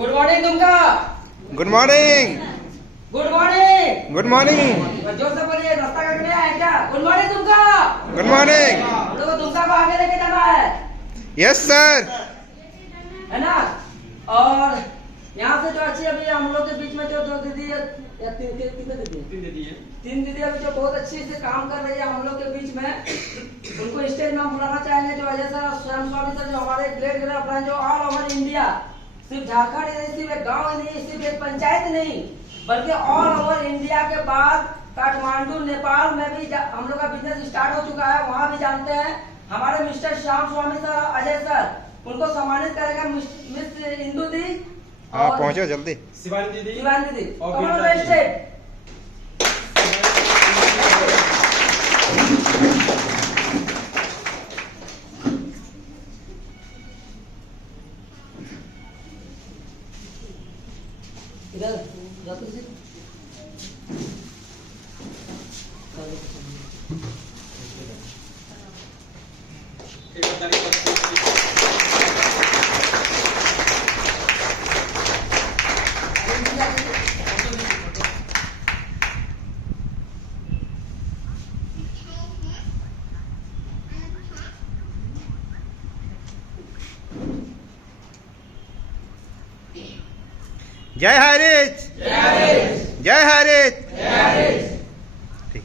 Good morning तुमका। Good morning. Good morning. Good morning. जोर से बोलिए, रास्ता काटने आए क्या? गुड मॉर्निंग तुमका। Good morning. हम लोग को तुमका को आगे लेके जाना है। Yes sir. है ना? और यहाँ से जो अच्छी अभी हम लोग के बीच में जो दो दीदी या तीन दीदी अभी जो बहुत अच्छी से काम कर रही है हम लोग के बीच में, उनको स्टेज में हम बुलाना चाहेंगे। जो अजय सर, स्वयं स्वामी सर, जो हमारे ग्रेट ग्रेट अपना जो ऑल ओवर इंडिया, सिर्फ झारखंड नहीं, सिर्फ एक गाँव नहीं, सिर्फ एक पंचायत नहीं, बल्कि ऑल ओवर इंडिया के बाद काठमांडू नेपाल में भी हम लोग का बिजनेस स्टार्ट हो चुका है। वहाँ भी जानते हैं हमारे मिस्टर श्याम स्वामी सर, अजय सर, उनको सम्मानित करेगा मिस इंदू दी। हाँ पहुँचो जल्दी। शिवानी दीदी और इधर जय हरीश। जय हरीश। ठीक।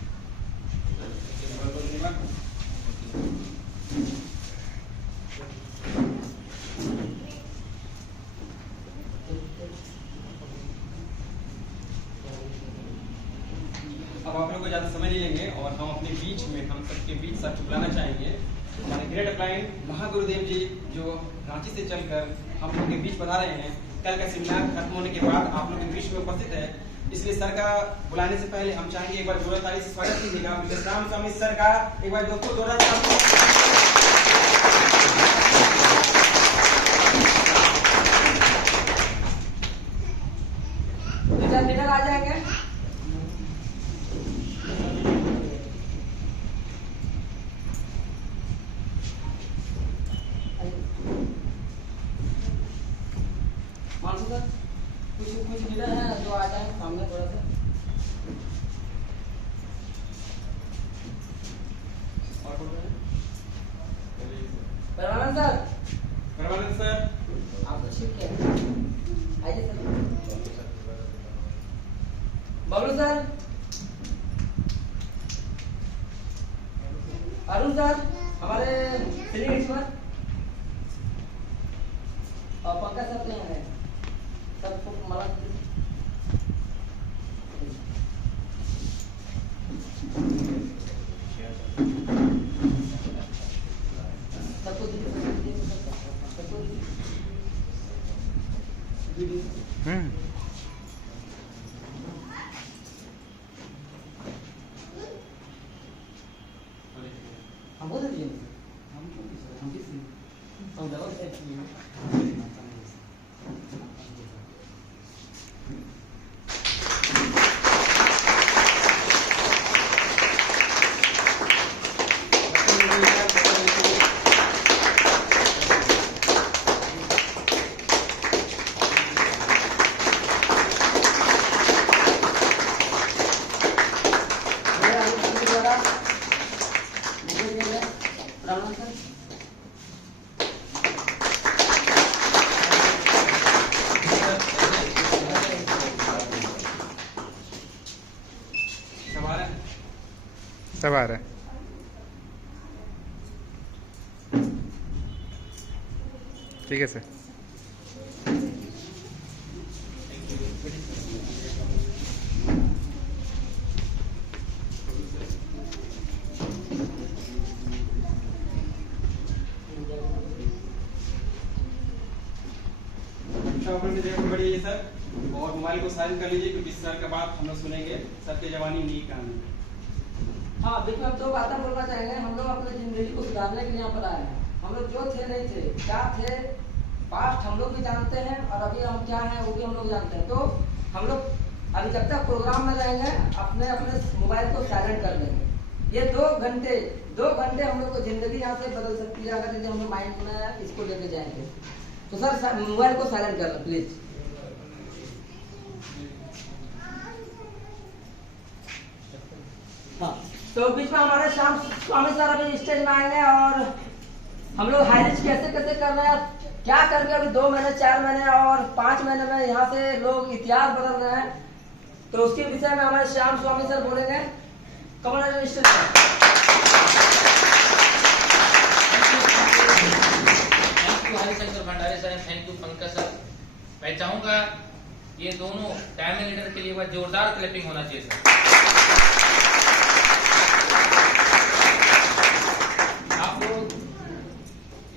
अब आप लोग को ज़्यादा समय नहीं लेंगे और हम अपने बीच में, हम सबके बीच सबको बुलाना चाहेंगे हमारे ग्रेट अपलाइन महागुरुदेव जी, जो रांची से चलकर हम लोग के बीच बता रहे हैं। कल का सेमिनार खत्म होने के बाद आप लोग के बीच में उपस्थित है, इसलिए सर का बुलाने से पहले हम चाहेंगे एक बार जोरदार ताली से स्वागत कीजिएगा मिस्टर श्याम स्वामी सर का। एक बार दोस्तों जोरदार आ जाएंगे। कुछ लीडर है जो आ जाए सामने थोड़ा सा। परमानंद सर आप तो ठीक है, आइए sir. Bablu sir, Arun sir, हमारे फिलिंग एक्सपर्ट, और पंकज सर नहीं है, सबको मला सबको हम बोल दीजिए हम किसी हम दवा से सब आ रहा है। ठीक है सर। प्रॉब्लम की जगह बढ़िए सर, और मोबाइल को साइलेंट कर लीजिए क्योंकि सर का बात हम लोग सुनेंगे। सर की जवानी नहीं कहानी। हाँ, बीच में हम दो बातें बोलना चाहेंगे। हम लोग अपनी जिंदगी को सुधारने के लिए यहाँ पर आए हैं। हम लोग जो थे नहीं थे, क्या थे, पास्ट हम लोग भी जानते हैं और अभी हम क्या हैं वो भी हम लोग जानते हैं। तो हम लोग अभी जब तक प्रोग्राम में रहेंगे अपने अपने मोबाइल को साइलेंट कर देंगे। ये 2 घंटे हम लोग को जिंदगी यहाँ से बदल सकती है अगर यदि हम लोग माइंड में इसको लेके जाएंगे। तो सर मोबाइल को साइलेंट कर लो प्लीज। हाँ, तो बीच में हमारे श्याम स्वामी सर अभी स्टेज में आएंगे और हम लोग हाईरिच कैसे कैसे कर रहे हैं, क्या करके अभी 2 महीने 4 महीने और 5 महीने में यहाँ से लोग इतिहास बदल रहे हैं। तो उसके विषय में हमारे श्याम स्वामी सर बोलेंगे। कमल स्टेज पर। Harishankar Bhandari sir, thank you Pankaj sir. मैं चाहूंगा ये दोनों डायमंड लीडर के लिए वह जोरदार क्लैपिंग होना चाहिए सर। आप लोग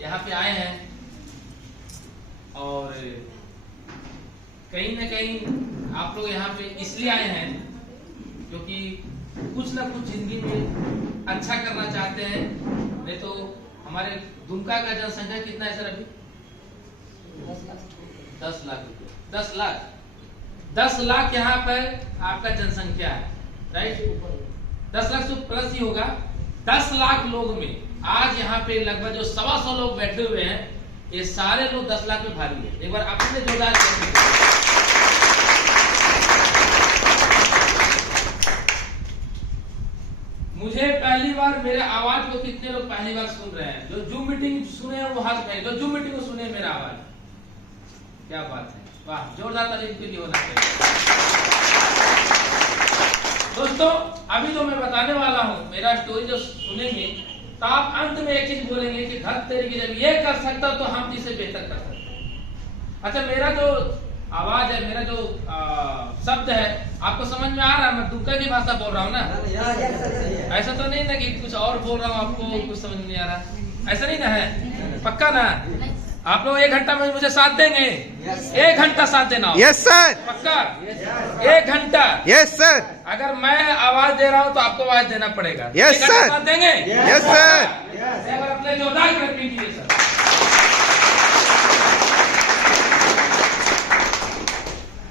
यहाँ पे आए हैं और कहीं न कहीं आप लोग यहाँ पे इसलिए आए हैं क्योंकि कुछ ना कुछ जिंदगी में अच्छा करना चाहते हैं। नहीं तो हमारे दुमका का जनसंख्या कितना है सर अभी? 10 लाख। 10 लाख यहाँ पर आपका जनसंख्या है, राइट? 10 लाख से प्लस ही होगा। 10 लाख लोग में आज यहाँ पे लगभग जो 125 लोग बैठे हुए हैं, ये सारे लोग 10 लाख में भारी है। एक बार अपने जोरदार मुझे पहली बार मेरे आवाज को कितने लोग पहली बार सुन रहे हैं? जो जूम मीटिंग सुने हैं वो हाथ उठाइए। जो जूम मीटिंग को सुने मेरा आवाज, क्या बात है, वाह, जोरदार तारीफ के लिए होना चाहिए। दोस्तों अभी जो मैं बताने वाला हूँ, मेरा स्टोरी जो सुनेंगे तो आप अंत में एक चीज बोलेंगे कि धत तेरी की जब ये कर सकता तो हम इसे बेहतर कर सकते। अच्छा, मेरा जो आवाज है, मेरा जो शब्द है, आपको समझ में आ रहा है? मैं दुमका की भाषा बोल रहा हूँ ना? ऐसा तो नहीं ना कि कुछ और बोल रहा हूँ आपको कुछ समझ नहीं आ रहा? ऐसा नहीं ना है? पक्का ना? आप लोग 1 घंटा में मुझे साथ देंगे? 1 घंटा साथ देना। Yes sir. पक्का? 1 घंटा। Yes sir. अगर मैं आवाज दे रहा हूँ तो आपको आवाज देना पड़ेगा। Yes sir. साथ देंगे? Yes sir. अपने जोरदार कर दीजिए sir.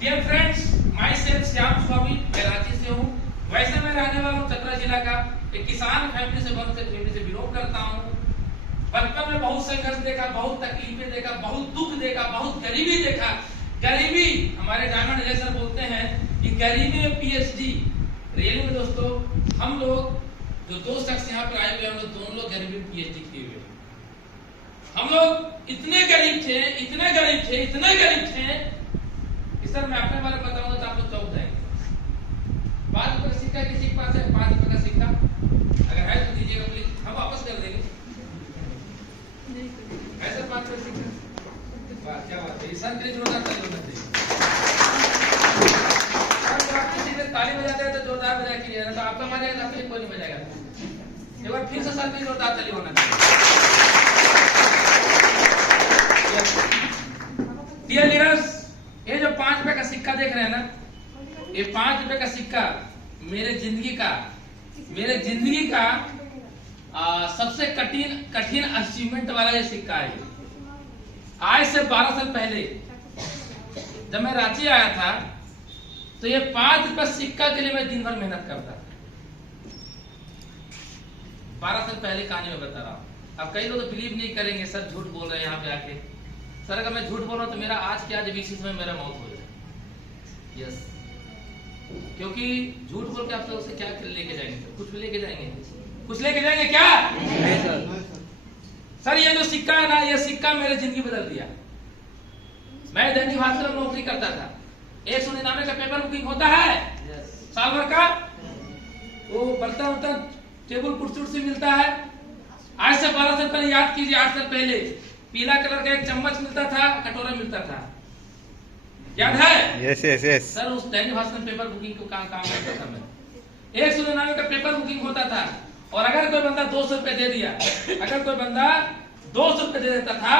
Dear friends, myself Shyam Swami, मैं रांची से हूँ। वैसे मैं रहने वाला हूँ चतरा जिला का। एक किसान फैमिली से बिलोंग करता हूँ। बचपन में बहुत संघर्ष देखा, बहुत तकलीफें देखा, बहुत दुख देखा, बहुत गरीबी देखा। गरीबी, हमारे डायमंड लीडर सर बोलते हैं कि गरीबी में पीएचडी। रियली में दोस्तों, हम लोग जो 2 शख्स यहाँ पर आए हुए हैं, हम लोग दोनों लोग गरीबी में पीएचडी किए हुए। हम लोग इतने गरीब थे सर, मैं अपने बारे में बताऊंगा तो आप लोग चौंक जाएंगे। 5 रुपए का सिक्का किसी के पास है? 5 रुपए का सिक्का अगर है तो दीजिएगा प्लीज, हम वापस कर देंगे। ऐसा 5 रुपए सिक्का, वाह क्या बात है। सर के लिए जोरदार ताली बजा दीजिए। आप किसी ने ताली बजाते हैं तो जोरदार बजा कीजिए, तो आपका मजा आएगा, आपके कोई नहीं बजाएगा। एक बार फिर से सर की जोरदार ताली होना चाहिए। डियर लीडर्स, ये जो 5 रुपए का सिक्का देख रहे हैं ना, ये 5 रुपए का सिक्का मेरे जिंदगी का सबसे कठिन अचीवमेंट वाला ये सिक्का है। आज से 12 साल पहले जब मैं रांची आया था तो ये 5 रुपए सिक्का के लिए मैं दिन भर मेहनत करता था। 12 साल पहले कहानी में बता रहा हूँ। अब कई लोग तो बिलीव नहीं करेंगे, सर झूठ बोल रहे हैं यहाँ पे आके। सर अगर मैं झूठ बोल रहा हूँ तो मेरा आज के आज इसी समय मेरा मौत हो जाए। यस, क्योंकि झूठ बोल के आप लोग से क्या लेके जाएंगे? कुछ भी लेके जाएंगे? कुछ लेके जाएंगे क्या? सर ये जो सिक्का है ना, ये सिक्का मेरी जिंदगी बदल दिया। मैं दैनिक भास्कर में नौकरी करता था। 199 का पेपर बुकिंग होता है साल भर का, वो बर्तन टेबल कुर्सी से मिलता है। आज से 12 साल पहले याद कीजिए, 8 साल पहले पीला कलर का एक चम्मच मिलता था, कटोरा मिलता था, याद है? Yes yes yes. सर उस दैनिक भास्कर पेपर बुकिंग को काम करता था मैं। 199 का पेपर बुकिंग होता था, और अगर कोई बंदा 200 रुपए दे दिया, अगर कोई बंदा 200 रुपए दे देता था,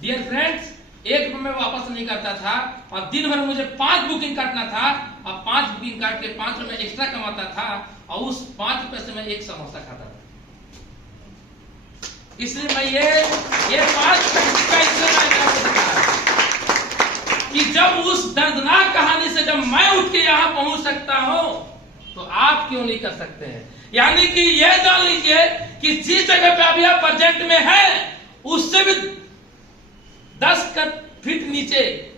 डियर फ्रेंड्स, 1 रुपये में वापस नहीं करता था, और दिन भर मुझे 5 बुकिंग काटना था, और 5 बुकिंग काट के 5 रुपये एक्स्ट्रा कमाता था, और उस 5 रुपये से मैं 1 समोसा खाता था। इसलिए मैं ये 5 का कि जब उस दर्दनाक कहानी से जब मैं उठ के यहां पहुंच सकता हूं, तो आप क्यों नहीं कर सकते हैं। यानी कि यह जान लीजिए कि जिस जगह पे अभी आप प्रेजेंट में हैं, उससे भी 10 फीट नीचे,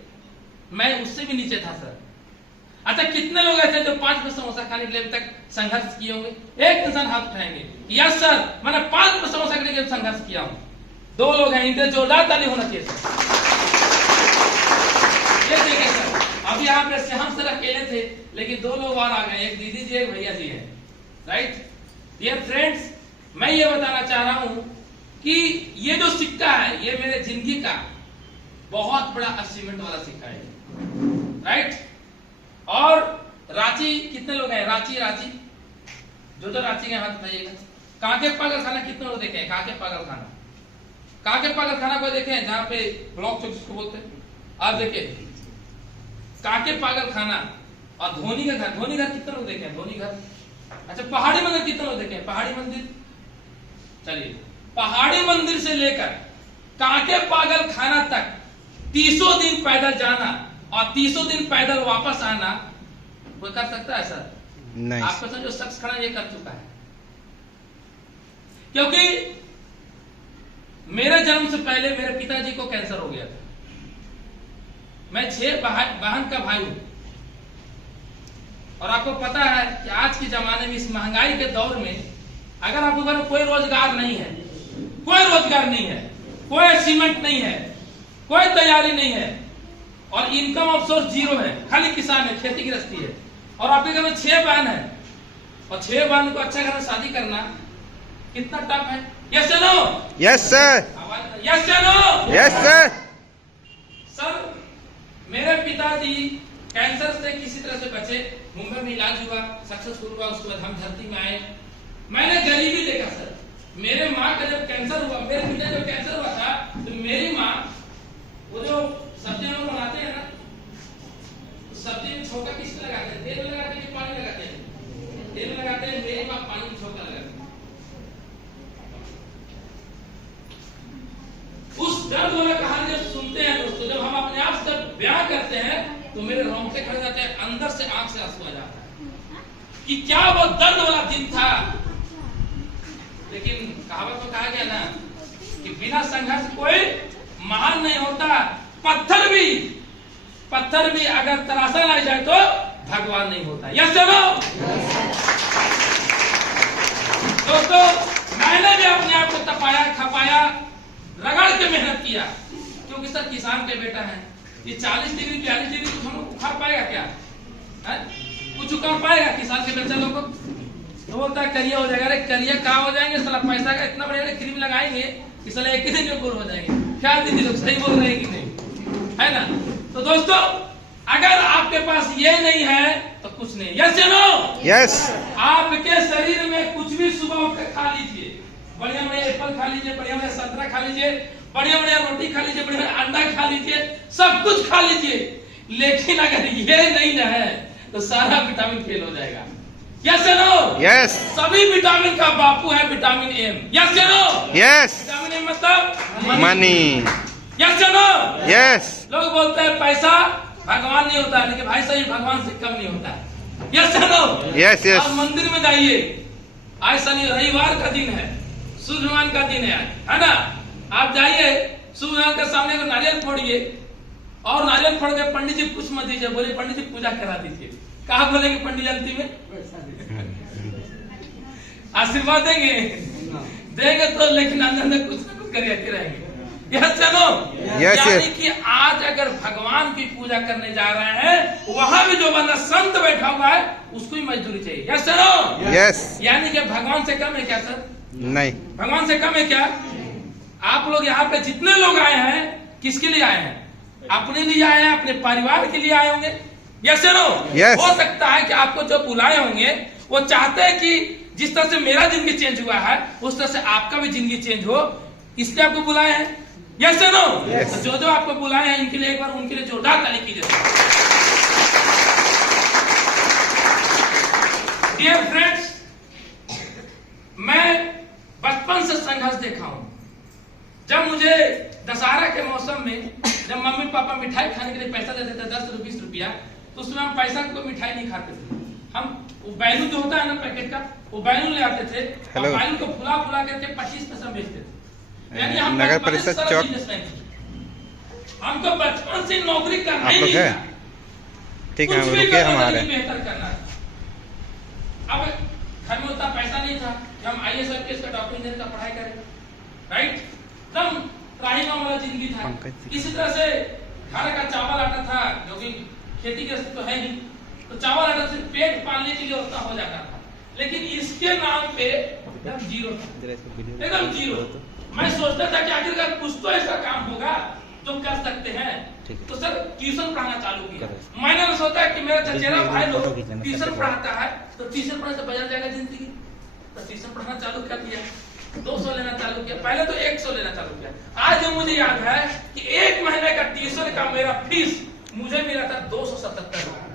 मैं उससे भी नीचे था सर। अच्छा, कितने लोग ऐसे जो 5 रुपये समोसा खाने के लिए अभी तक संघर्ष किए होंगे? एक इंसान हाथ उठाएंगे, यस सर, मैंने 5 रुपये समोसा के लिए संघर्ष किया हूं। 2 लोग हैं, इनके जोरदार ताली होना चाहिए सर। ये देखिए सर, अभी यहाँ पे श्याम सर अकेले थे, लेकिन 2 लोग और आ गए, एक दीदी जी, एक भैया जी है, राइट। डियर फ्रेंड्स, मैं ये बताना चाह रहा हूं कि ये जो सिक्का है, ये मेरे जिंदगी का बहुत बड़ा अचीवमेंट वाला सिक्का है, राइट। और रांची, कितने लोग हैं? रांची जो रांची के हाथ उठाइएगा। कांके पागल खाना कितने लोग देखे हैं? कांके पागल खाना को देखे हैं, जहां पे ब्लॉक चौक जिसको बोलते हैं। आप देखिए कांके पागल खाना, और धोनी का घर कितने लोग देखे हैं? धोनी घर। अच्छा, पहाड़ी मंदिर कितने लोग देखे हैं? पहाड़ी मंदिर, चलिए, पहाड़ी मंदिर से लेकर कांके पागल खाना तक 30 दिन पैदल जाना और 30 दिन पैदल वापस आना, कोई कर सकता है सर? नहीं। आपको जो शख्स खड़ा ये कर चुका है। क्योंकि मेरे जन्म से पहले मेरे पिताजी को कैंसर हो गया था। मैं 6 बहन का भाई हूं, और आपको पता है कि आज के जमाने में, इस महंगाई के दौर में, अगर आपके घर में कोई रोजगार नहीं है, कोई अचीवमेंट नहीं है, कोई तैयारी नहीं है, और इनकम ऑफ सोर्स 0 है, खाली किसान है, खेती गृहस्थी है, और आपके घर में 6 बहन है, और 6 बहन को अच्छा घर में शादी करना कितना टफ है। यस या नो? Yes sir. यस या नो? Yes sir. सर, मेरे पिताजी कैंसर से किसी तरह से बचे, मुंबई में इलाज हुआ, सक्सेसफुल हुआ, उसके बाद हम धरती में आए। मैंने गरीबी देखा सर। मेरे माँ का जब कैंसर हुआ, मेरे पिता जब कैंसर हुआ था, तो मेरी माँ, वो जो सब्जी लोग बनाते हैं ना, सब्जी में छोका किस लगाते हैं? तेल लगाते हैं कि पानी लगाते हैं? तेल लगाते हैं। मेरी माँ पानी में छोका लगाती है। उस दर्द वाला कहानी जब सुनते हैं दोस्तों, जब हम अपने आप से बयान करते हैं, तो मेरे रोंगटे खड़े जाते हैं, अंदर से आंख से आंसू आ जाता है कि क्या वो दर्द वाला दिन था। लेकिन कहावत तो कहा गया ना कि बिना संघर्ष कोई महान नहीं होता। पत्थर भी अगर तराशा लाई जाए तो भगवान नहीं होता। यस चलो दोस्तों, मैंने भी अपने आप को तपाया, खपाया, रगड़ के मेहनत किया, क्योंकि सर किसान के बेटा है। ये 40 डिग्री 42 डिग्री कुछ हम उखाड़ पाएगा क्या? कुछ उखाड़ पाएगा किसान के बच्चे लोग को? तो बोलता है करिया हो जाएगा। अरे करिया कहाँ हो जाएंगे साला, पैसा का इतना बढ़िया क्रीम लगाएंगे कि साला एक ही दिन में गोल हो जाएंगे। क्या दीदी लोग सही बोल रहे हैं कि नहीं, है ना? तो दोस्तों, अगर आपके पास ये नहीं है तो कुछ नहीं। यस या नो? यस। आपके शरीर में कुछ भी सुबह उठकर खा लीजिए, बढ़िया बढ़िया एप्पल खा लीजिए, बढ़िया बढ़िया संतरा खा लीजिए, बढ़िया बढ़िया रोटी खा लीजिए, बढ़िया अंडा खा लीजिए, सब कुछ खा लीजिए, लेकिन अगर ये नहीं ना है तो सारा विटामिन फेल हो जाएगा। यस या नो? यस। सभी विटामिन का बापू है विटामिन एम। यस या नो? यस। विटामिन एम मतलब मनी। यस या नो? यस। लोग बोलते हैं पैसा भगवान नहीं होता, लेकिन भाई सही भगवान से कम नहीं होता है। यस या नो? Yes yes. आप मंदिर में जाइए, आज शनि रविवार का दिन है, सूर्य भगवान का दिन है ना? आप जाइए, सूर्य भगवान के सामने को नारियल फोड़िए, और नारियल फोड़ के पंडित जी कुछ मत दीजिए, बोले पंडित जी पूजा करा दीजिए। कहा बोलेंगे पंडित जयंती में? आशीर्वाद देंगे तो, लेकिन अंदर में कुछ न कुछ करके रहेंगे। यस या नो? यानी कि आज अगर भगवान की पूजा करने जा रहे हैं, वहां भी जो बंदा संत बैठा हुआ है उसको ही मजदूरी चाहिए। यस या नो? यस। यानी कि भगवान से कम है क्या सर? नहीं। भगवान से कम है क्या? आप लोग यहाँ पे जितने लोग आए हैं, किसके लिए आए हैं? अपने लिए आए हैं, अपने परिवार के लिए आए होंगे। यस या नो? यस। हो सकता है कि आपको जो बुलाए होंगे वो चाहते हैं कि जिस तरह से मेरा जिंदगी चेंज हुआ है, उस तरह से आपका भी जिंदगी चेंज हो, इसलिए आपको बुलाए हैं। यस या नो? Yes. जो जो आपको बुलाए हैं इनके लिए एक बार उनके लिए जोरदार ताली कीजिए। डियर फ्रेंड्स, मैं बचपन से संघर्ष देखा हूं। जब मुझे दशहरा के मौसम में जब मम्मी पापा मिठाई खाने के लिए पैसा देते थे 10-20 रुपया, तो उसमें हम पैसा को मिठाई नहीं खाते थे। हम वो बैलून जो होता है ना पैकेट का, वो बैलून ले आते थे और बैलून को फुला फुला करके 25 पैसा बेचते थे। यानी हम नगर बचपन से परिषद सारा चौक बिजनेसमैन थे। हमको बचपन से नौकरी करना आप ही लोग नहीं है? था। ठीक है, कुछ हम भी रुके करना था, हमारे। लेकिन बेहतर करना है। अब घर में उतना पैसा नहीं था कि हम IAS IPS का डॉक्टर इंजीनियर का पढ़ाई करें, राइट? एकदम त्राहिमाम वाला जिंदगी था। इसी तरह से घर का चावल आटा था, जो कि खेती के तो है ही, तो चावल आटा से पेट पालने के लिए उतना हो जाता था। लेकिन इसके नाम पे एकदम जीरो था, एकदम जीरो। मैं सोचता था कि आखिरकार कुछ तो ऐसा काम होगा जो कर सकते हैं, तो सर ट्यूशन पढ़ाना चालू किया। मैंने सोचा कि मेरा चचेरा भाई लोग ट्यूशन पढ़ाता है, तो ट्यूशन पढ़ने से बदल जाएगा जिंदगी, तो ट्यूशन पढ़ाना चालू कर दिया। 200 लेना चालू किया, पहले तो 100 लेना चालू किया। आज मुझे याद है कि 1 महीने का ट्यूशन का मेरा फीस मुझे मिला था 277 रुपए।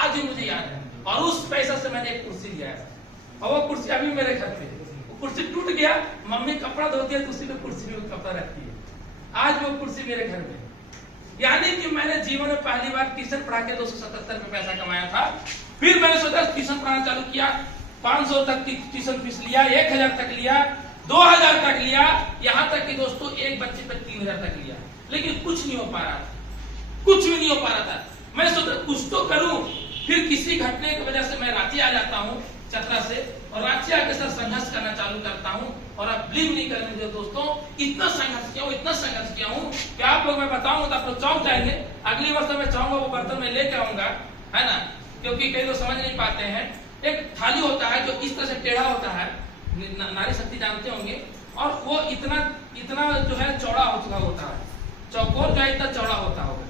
आज भी मुझे याद है। और उस पैसा से मैंने एक कुर्सी लिया है, और वो कुर्सी अभी मेरे घर पे है। वो कुर्सी टूट गया, मम्मी कपड़ा धोती है तो उसी पे कुर्सी में कपड़ा रखती है। आज वो कुर्सी मेरे घर में। यानी कि मैंने जीवन में पहली बार ट्यूशन पढ़ा के 277 रुपए पैसा कमाया था। फिर मैंने सोचा ट्यूशन पढ़ाना चालू किया, 500 तक ट्यूशन फीस लिया, 1000 तक लिया, 2000 तक लिया, यहाँ तक कि दोस्तों एक बच्चे पे 3000 तक लिया। लेकिन कुछ नहीं हो पा रहा था, कुछ भी नहीं हो पा रहा था। मैं सोचा कुछ तो करूं। फिर किसी घटने की वजह से मैं रांची आ जाता हूं चतरा से, और रांची आके सर संघर्ष करना चालू करता हूं। और आप बिलीव नहीं करेंगे दोस्तों, इतना संघर्ष किया हूं, इतना संघर्ष किया हूं कि आप लोग मैं बताऊंगा तो आप लोग चौंक जाएंगे। अगली वर्ष मैं चाहूंगा वो बर्तन में लेके आऊंगा, है ना, क्योंकि कई लोग समझ नहीं पाते हैं। एक थाली होता है जो इस तरह से टेढ़ा होता है, नारी शक्ति जानते होंगे, और वो इतना इतना जो है चौड़ा होता है, चौकोर जो है इतना चौड़ा होता होगा,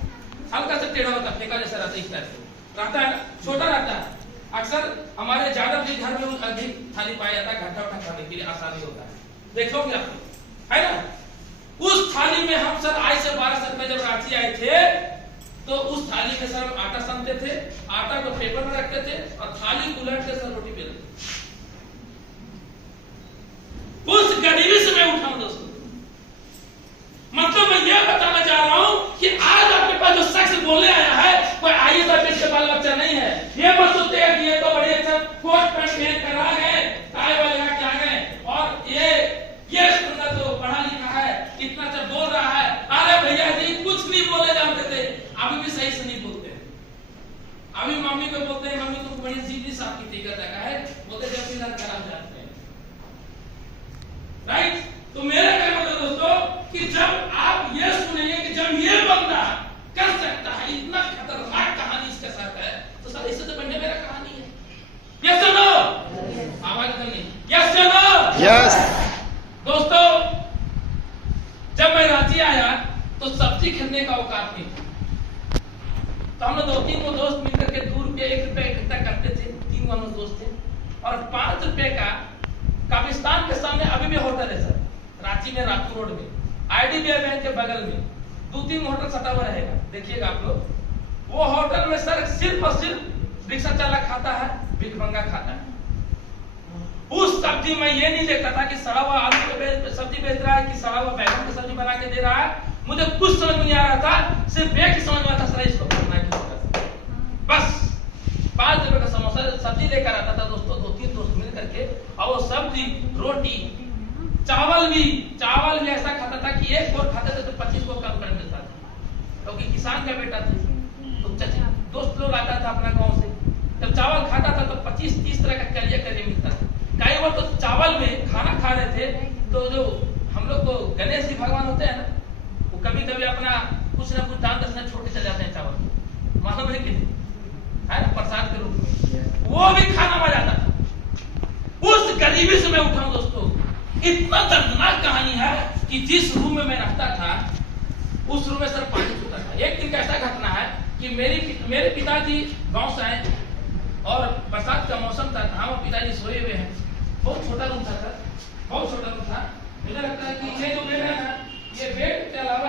हल्का सा टेढ़ा होता है, फेंका जैसा रहता है, इस तरह से रहता है, छोटा रहता है। अक्सर हमारे यादव जी घर में अधिक थाली पाया जाता है, घंटा उठा खाने के लिए आसानी होता है। देखोगे आप लोग, है ना। उस थाली में हम सर आज से 12 साल पहले जब रांची आए थे, तो उस थाली में सर आटा सानते थे, आटा को पेपर में रखते थे और थाली उलट के सर रोटी बेलते। उस गरीबी से मैं उठा हूं दोस्तों। मतलब मैं यह बताना चाह रहा हूं कि आज आपके पास जो शख्स बोलने आया है, कोई IAS IPS के बाल बच्चा नहीं है। ये मत सोचते हैं कि ये तो बड़े अच्छा कोट पैंट पहन कर आ गए, टाई वाले लगा के आ गए, और ये बंदा तो पढ़ा लिखा है, इतना अच्छा बोल रहा है। अरे भैया जी, कुछ नहीं बोले जानते थे, अभी भी सही से नहीं बोलते। अभी मम्मी को बोलते हैं, मम्मी तुम बड़ी सीधी साफ की टीका लगा है, बोलते जब फिलहाल खराब जाते हैं, राइट। तो मेरा कहना मतलब दोस्तों कि जब आप ये सुनेंगे कि जब ये बंदा कर सकता है, इतना खतरनाक कहानी इसके साथ है, तो सर इससे तो बढ़िया मेरा कहानी है। यस और नो? आवाज तो नहीं। यस और नो? यस। दोस्तों, जब मैं रांची आया तो सब्जी खरीदने का औकात नहीं था। तो हम लोग 2-3 दोस्त मिलकर के 2 रुपये 1 रुपया इकट्ठा करते थे, 3 हम दोस्त थे, और 5 रुपये का काबिस्तान के सामने अभी भी होटल है सर, रांची में, रातू रोड में, IDBI बैंक के बगल में 2-3 होटल सटा हुआ रहेगा, देखिएगा आप लोग। वो होटल में सर सिर्फ और सिर्फ रिक्शा चालक खाता है, भिखमंगा खाता है। उस सब्जी में ये नहीं देखता था कि सड़ा हुआ आलू की सब्जी बेच रहा है कि सड़ा हुआ बैंगन की सब्जी बना के दे रहा है। मुझे कुछ समझ नहीं आ रहा था, सिर्फ एक ही समझ में आता सर इसको करना है। बस 5 रुपए का समोसा सब्जी लेकर आता था दोस्तों, 2-3 दोस्त मिल करके, और वो सब्जी, रोटी, चावल भी ऐसा खाता था कि एक और खाते थे तो 25 को कम कर मिलता था, क्योंकि किसान का बेटा था। तो दोस्त लोग आता था अपना गांव से, जब चावल खाता था तो 25-30 तरह का करिए मिलता था। कई बार तो चावल में खाना खा रहे थे, तो जो हम लोग को गणेश जी भगवान होते हैं ना, वो कभी कभी अपना कुछ ना कुछ दान दक्षिणा छोड़ के चले जाते हैं चावल, मालूम है कि नहीं, है ना, प्रसाद के रूप में, वो भी खाना मजा आता था। उस गरीबी से मैं उठा हूं दोस्तों। इतना दर्दनाक कहानी है कि जिस रूम में मैं रहता था, उस रूम में सर पानी छूता था। एक दिन का ऐसा घटना है कि मेरे पिताजी गांव से आए और बरसात का मौसम था, हम पिताजी सोए हुए हैं। बहुत छोटा रूम था सर, बहुत छोटा रूम था। मुझे लगता है कि ये जो बेड है ना, ये बेड के अलावा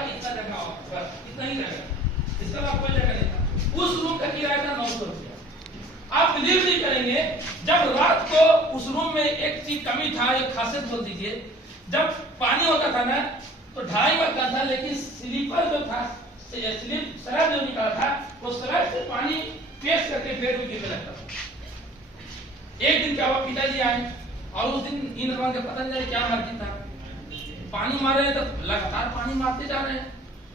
खासियत बोल दीजिए। जब पानी होता था ना तो ढाई का था, लेकिन स्लीपर जो था, शराब जो निकाला था, वो शराब से पानी पेश करके पेड़ में गिरने लगता था। एक दिन क्या हुआ, पिताजी आए और उस दिन इंद्रवान का पता नहीं क्या मर्जी था, पानी मार रहे हैं तो लगातार पानी मारते जा रहे हैं।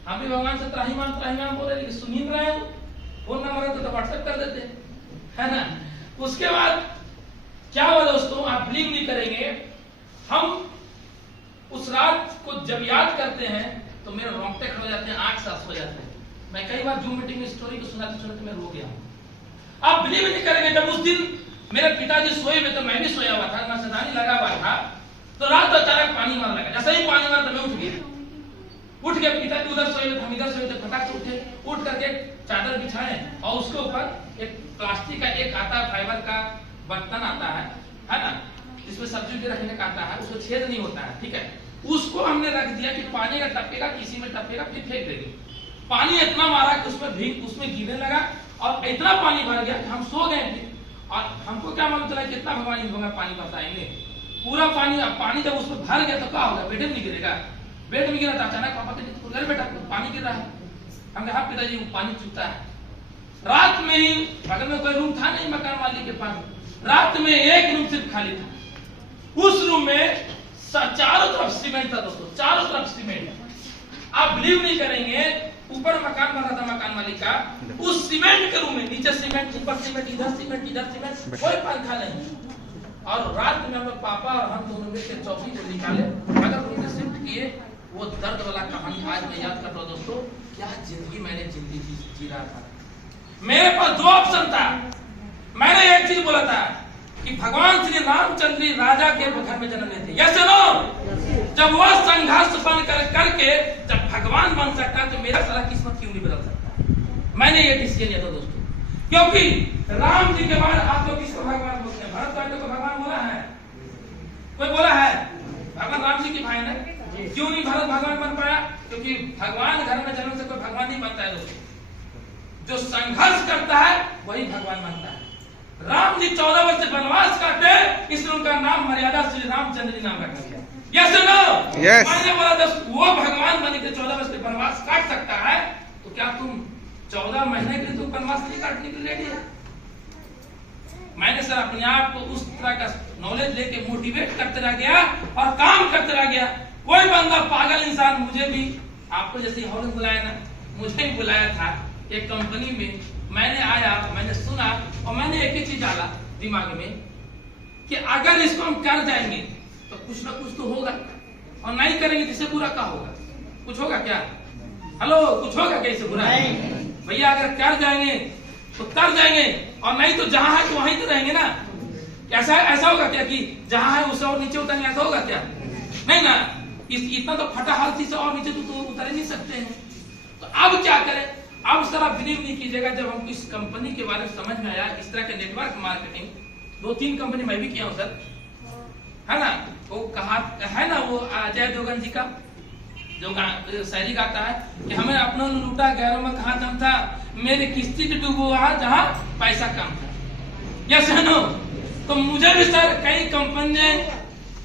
हम भी भगवान से त्राहिमाम बोल रहे, लेकिन सुन ही रहे हो। फोन नंबर है तो व्हाट्सएप कर देते, है ना। उसके बाद क्या हुआ दोस्तों, आप बिलीव नहीं करेंगे, हम उस रात को जब याद करते हैं तो मेरे रोंगटे खड़े हो जाते हैं, आंख साफ हो जाते हैं। मैं कई बार जूम मीटिंग में स्टोरी को सुनाते सुनाते मैं रो गया हूं। आप बिलीव नहीं करेंगे, जब उस दिन मेरे पिताजी सोए हुए तो मैं भी सोया हुआ था, मच्छरदानी लगा हुआ था, तो रात अचानक पानी मारने लगा। जैसे ही पानी मारा तो मैं उठ गया। उठ के पिताजी उधर सोए हुए, हम इधर सोए थे, फटाक से उठे, उठ करके चादर बिछाए और उसके ऊपर एक प्लास्टिक का एक आता फाइबर का बर्तन आता है ना, जिसमें सब्जी रखने का आता है, उसको छेद नहीं होता है, ठीक है। उसको हमने रख दिया कि पानी का टपेगा, किसी में टपेगा, फिर फेंक देंगे। पानी इतना मारा कि उसमें गिरने लगा और इतना पानी भर गया कि हम सो गए फिर। और हमको क्या मालूम चला कितना भगवान पानी बरसाएंगे। पूरा पानी जब उसमें भर गया तो क्या होगा, बेड में नहीं गिरेगा। बेड में गिरा तो अचानक पापा कहते बेटा पानी गिर रहा है। हम कहा पिताजी वो पानी चूता है। रात में ही बगल में कोई रूम था नहीं मकान मालिक के पास, रात में एक रूम सिर्फ खाली था। उस रूम में चारों तरफ सीमेंट था दोस्तों, चारों तरफ सीमेंट। आप बिलीव नहीं करेंगे, ऊपर मकान बना था मकान मालिक का, उस सीमेंट के रूम में नीचे सीमेंट, ऊपर सीमेंट, इधर सीमेंट, इधर सीमेंट, कोई पंखा नहीं। और रात में हम लोग पापा और हम दोनों मिलकर चौकी को निकाले, अगर रूम में शिफ्ट किए। वो दर्द वाला कहानी आज मैं याद करता हूँ दोस्तों, क्या जिंदगी मैंने जिंदगी जी रहा था। मेरे पास दो ऑप्शन था। मैंने एक चीज बोला था कि भगवान श्री रामचंद्र राजा के घर में जन्म लेते, यस नो। जब वो संघर्ष बन करके जब भगवान बन सकता है तो मेरा सारा किस्मत क्यों नहीं बदल सकता। मैंने ये डिसीजन लिया था दोस्तों, क्योंकि राम जी के बाद आप लोग किसको भगवान बोलते हैं? भरत भाई को भगवान बोला है? कोई बोला है? भगवान राम जी की भाई ना, क्यों नहीं भरत भगवान बन पाया? क्योंकि भगवान घर में जन्म से कोई भगवान नहीं बनता है दोस्तों, जो संघर्ष करता है वही भगवान बनता है। राम जी 14 वर्ष से वनवास काटे, इसलिए उनका नाम मर्यादा श्री रामचंद्र जी नाम रखा गया। Yes no? यस। मैंने बोला दोस्त वो भगवान बन के 14 वर्ष से वनवास काट सकता है, तो क्या तुम 14 महीने के लिए तुम वनवास नहीं काटने के लिए रेडी है? मैंने सर अपने आप को उस तरह का नॉलेज लेके मोटिवेट करते रह गया और काम करते रह गया। कोई बंदा पागल इंसान, मुझे भी आपको जैसे हॉल में बुलाया ना, मुझे भी बुलाया था एक कंपनी में। मैंने आया, मैंने सुना और मैंने एक ही चीज डाला दिमाग में कि अगर इसको हम कर जाएंगे तो कुछ ना कुछ तो होगा, और नहीं करेंगे तो इससे बुरा क्या होगा? कुछ होगा क्या? हेलो, कुछ होगा क्या इससे बुरा? भैया अगर कर जाएंगे तो कर जाएंगे, और नहीं तो जहां है तो वहीं तो रहेंगे ना। ऐसा होगा क्या कि जहां है उससे और नीचे उतरेंगे? ऐसा होगा क्या? नहीं ना। इतना तो फटा हालती से और नीचे तो उतर नहीं सकते हैं। तो अब क्या करें? अब सर आप बिलीव नहीं कीजिएगा, जब हमको इस कंपनी के बारे में समझ में आया, इस तरह के नेटवर्क मार्केटिंग 2-3 कंपनी मैं भी किया हूं सर, है ना। वो कहा है ना, वो अजय देवगन जी का जो शायरी गाता है कि हमें अपना लूटा गैरों में कहा दम था, मेरी किस्ती डूबो वहां जहां पैसा कम था। Yes no? तो मुझे भी सर कई कंपनी ने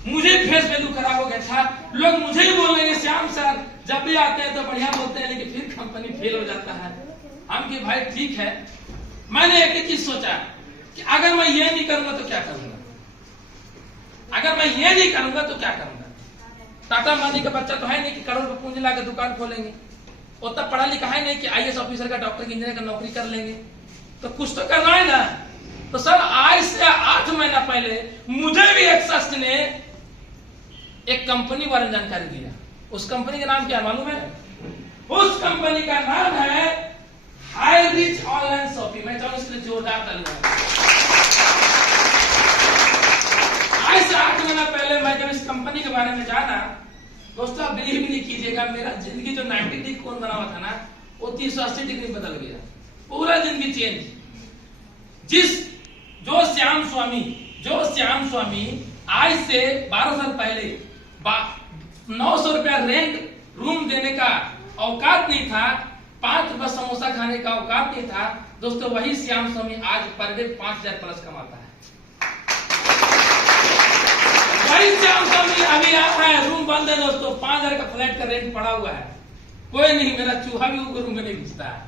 मुझे फेस वैल्यू खराब हो गया था। लोग मुझे ही बोलेंगे श्याम सर जब भी आते हैं तो बढ़िया बोलते हैं, लेकिन फिर कंपनी फेल हो जाता है। हम कि भाई ठीक है। मैंने एक ही चीज सोचा कि अगर मैं ये नहीं करूंगा तो क्या करूंगा, अगर मैं ये नहीं करूंगा तो क्या करूंगा। टाटा अंबानी का बच्चा तो है नहीं कि करोड़ रुपए पूंजी लाकर दुकान खोलेंगे, उतना पढ़ा लिखा है नहीं कि आईएएस ऑफिसर का, डॉक्टर, इंजीनियर का नौकरी कर लेंगे। तो कुछ तो करना है ना। तो सर आज से 8 महीना पहले मुझे भी एक शख्स ने एक कंपनी बारे में जानकारी दिया। उस कंपनी का नाम क्या मालूम है? उस कंपनी का नाम है हाई रिच ऑनलाइन शॉपिंग। मैं चाहूँ इसलिए जोरदार ताली बजाएं। आज से 8 महीना पहले मैं जब इस कंपनी के बारे में जाना, दोस्तों आप बिलीव नहीं कीजिएगा, मेरा जिंदगी जो 90 डिग्री कोण बना हुआ था ना, वो 380 डिग्री बदल गया। पूरा जिंदगी चेंज। जो श्याम स्वामी आज से 12 साल पहले 900 रुपया रेंट रूम देने का औकात नहीं था, 5 रुपया समोसा खाने का औकात नहीं था, दोस्तों वही श्याम स्वामी आज पर डे 5000 प्लस कमाता है। भाई श्याम स्वामी अभी आया है, रूम बंद है दोस्तों, 5,000 का फ्लैट का रेंट पड़ा हुआ है, कोई नहीं, मेरा चूहा भी ऊपर रूम में नहीं घुसता है।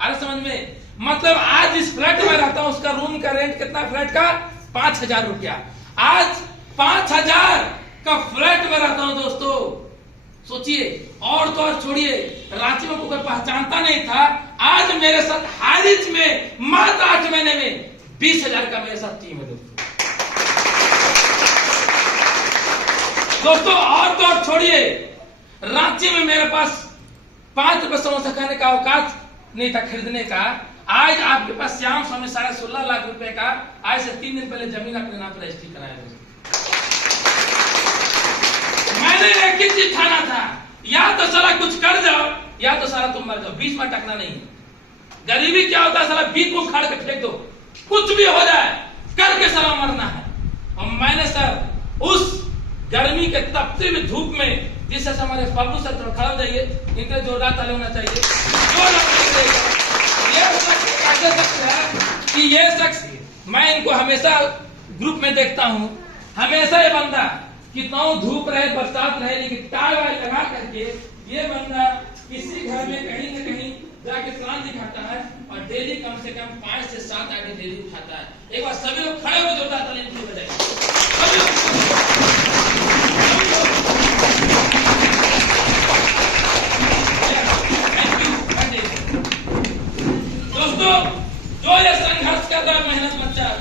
अरे समझ में, मतलब आज इस फ्लैट में रहता हूं, उसका रूम का रेंट कितना, फ्लैट का 5,000 रुपया। आज 5,000 का फ्लैट में रहता हूं दोस्तों, सोचिए। और तो और छोड़िए, रांची में कोई पहचानता नहीं था, आज मेरे साथ हारिज में मात्र 8 महीने में 20,000 का मेरे साथ टीम है दोस्तों। और तो और छोड़िए, रांची में मेरे पास 5 रुपए समोसा खाने का औकात नहीं था खरीदने का, आज आपके पास श्याम स्वामी 16.5 लाख रुपए का, आज से 3 दिन पहले जमीन अपने नाम पर रजिस्ट्री कराया। मैंने एक ही चीज ठाना था, या तो साला कुछ कर जाओ या तो साला तुम मर जाओ, बीच में टकना नहीं है। गरीबी क्या होता है, साला बीच में उखाड़ के फेंक दो, कुछ भी हो जाए करके साला मरना है। और मैंने सर उस गर्मी के तपती हुई धूप में, जिससे हमारे बाबू सर खड़ा हो जाइए, इनके जोरदार ताली होना चाहिए। ये शख्स है कि ये शख्स, मैं इनको हमेशा ग्रुप में देखता हूँ, हमेशा ये बंदा कितना धूप रहे बरसात रहे, लेकिन टाई वाई लगा करके ये बंदा किसी घर में कहीं न कहीं जाके स्नान दिखाता है, और डेली कम से कम 5 से 7 आइटम डेली उठाता है। एक बार सभी लोग खड़े होकर जोरदार ताली बजाएं। दोस्तों, जो ये संघर्ष कर रहा है मेहनत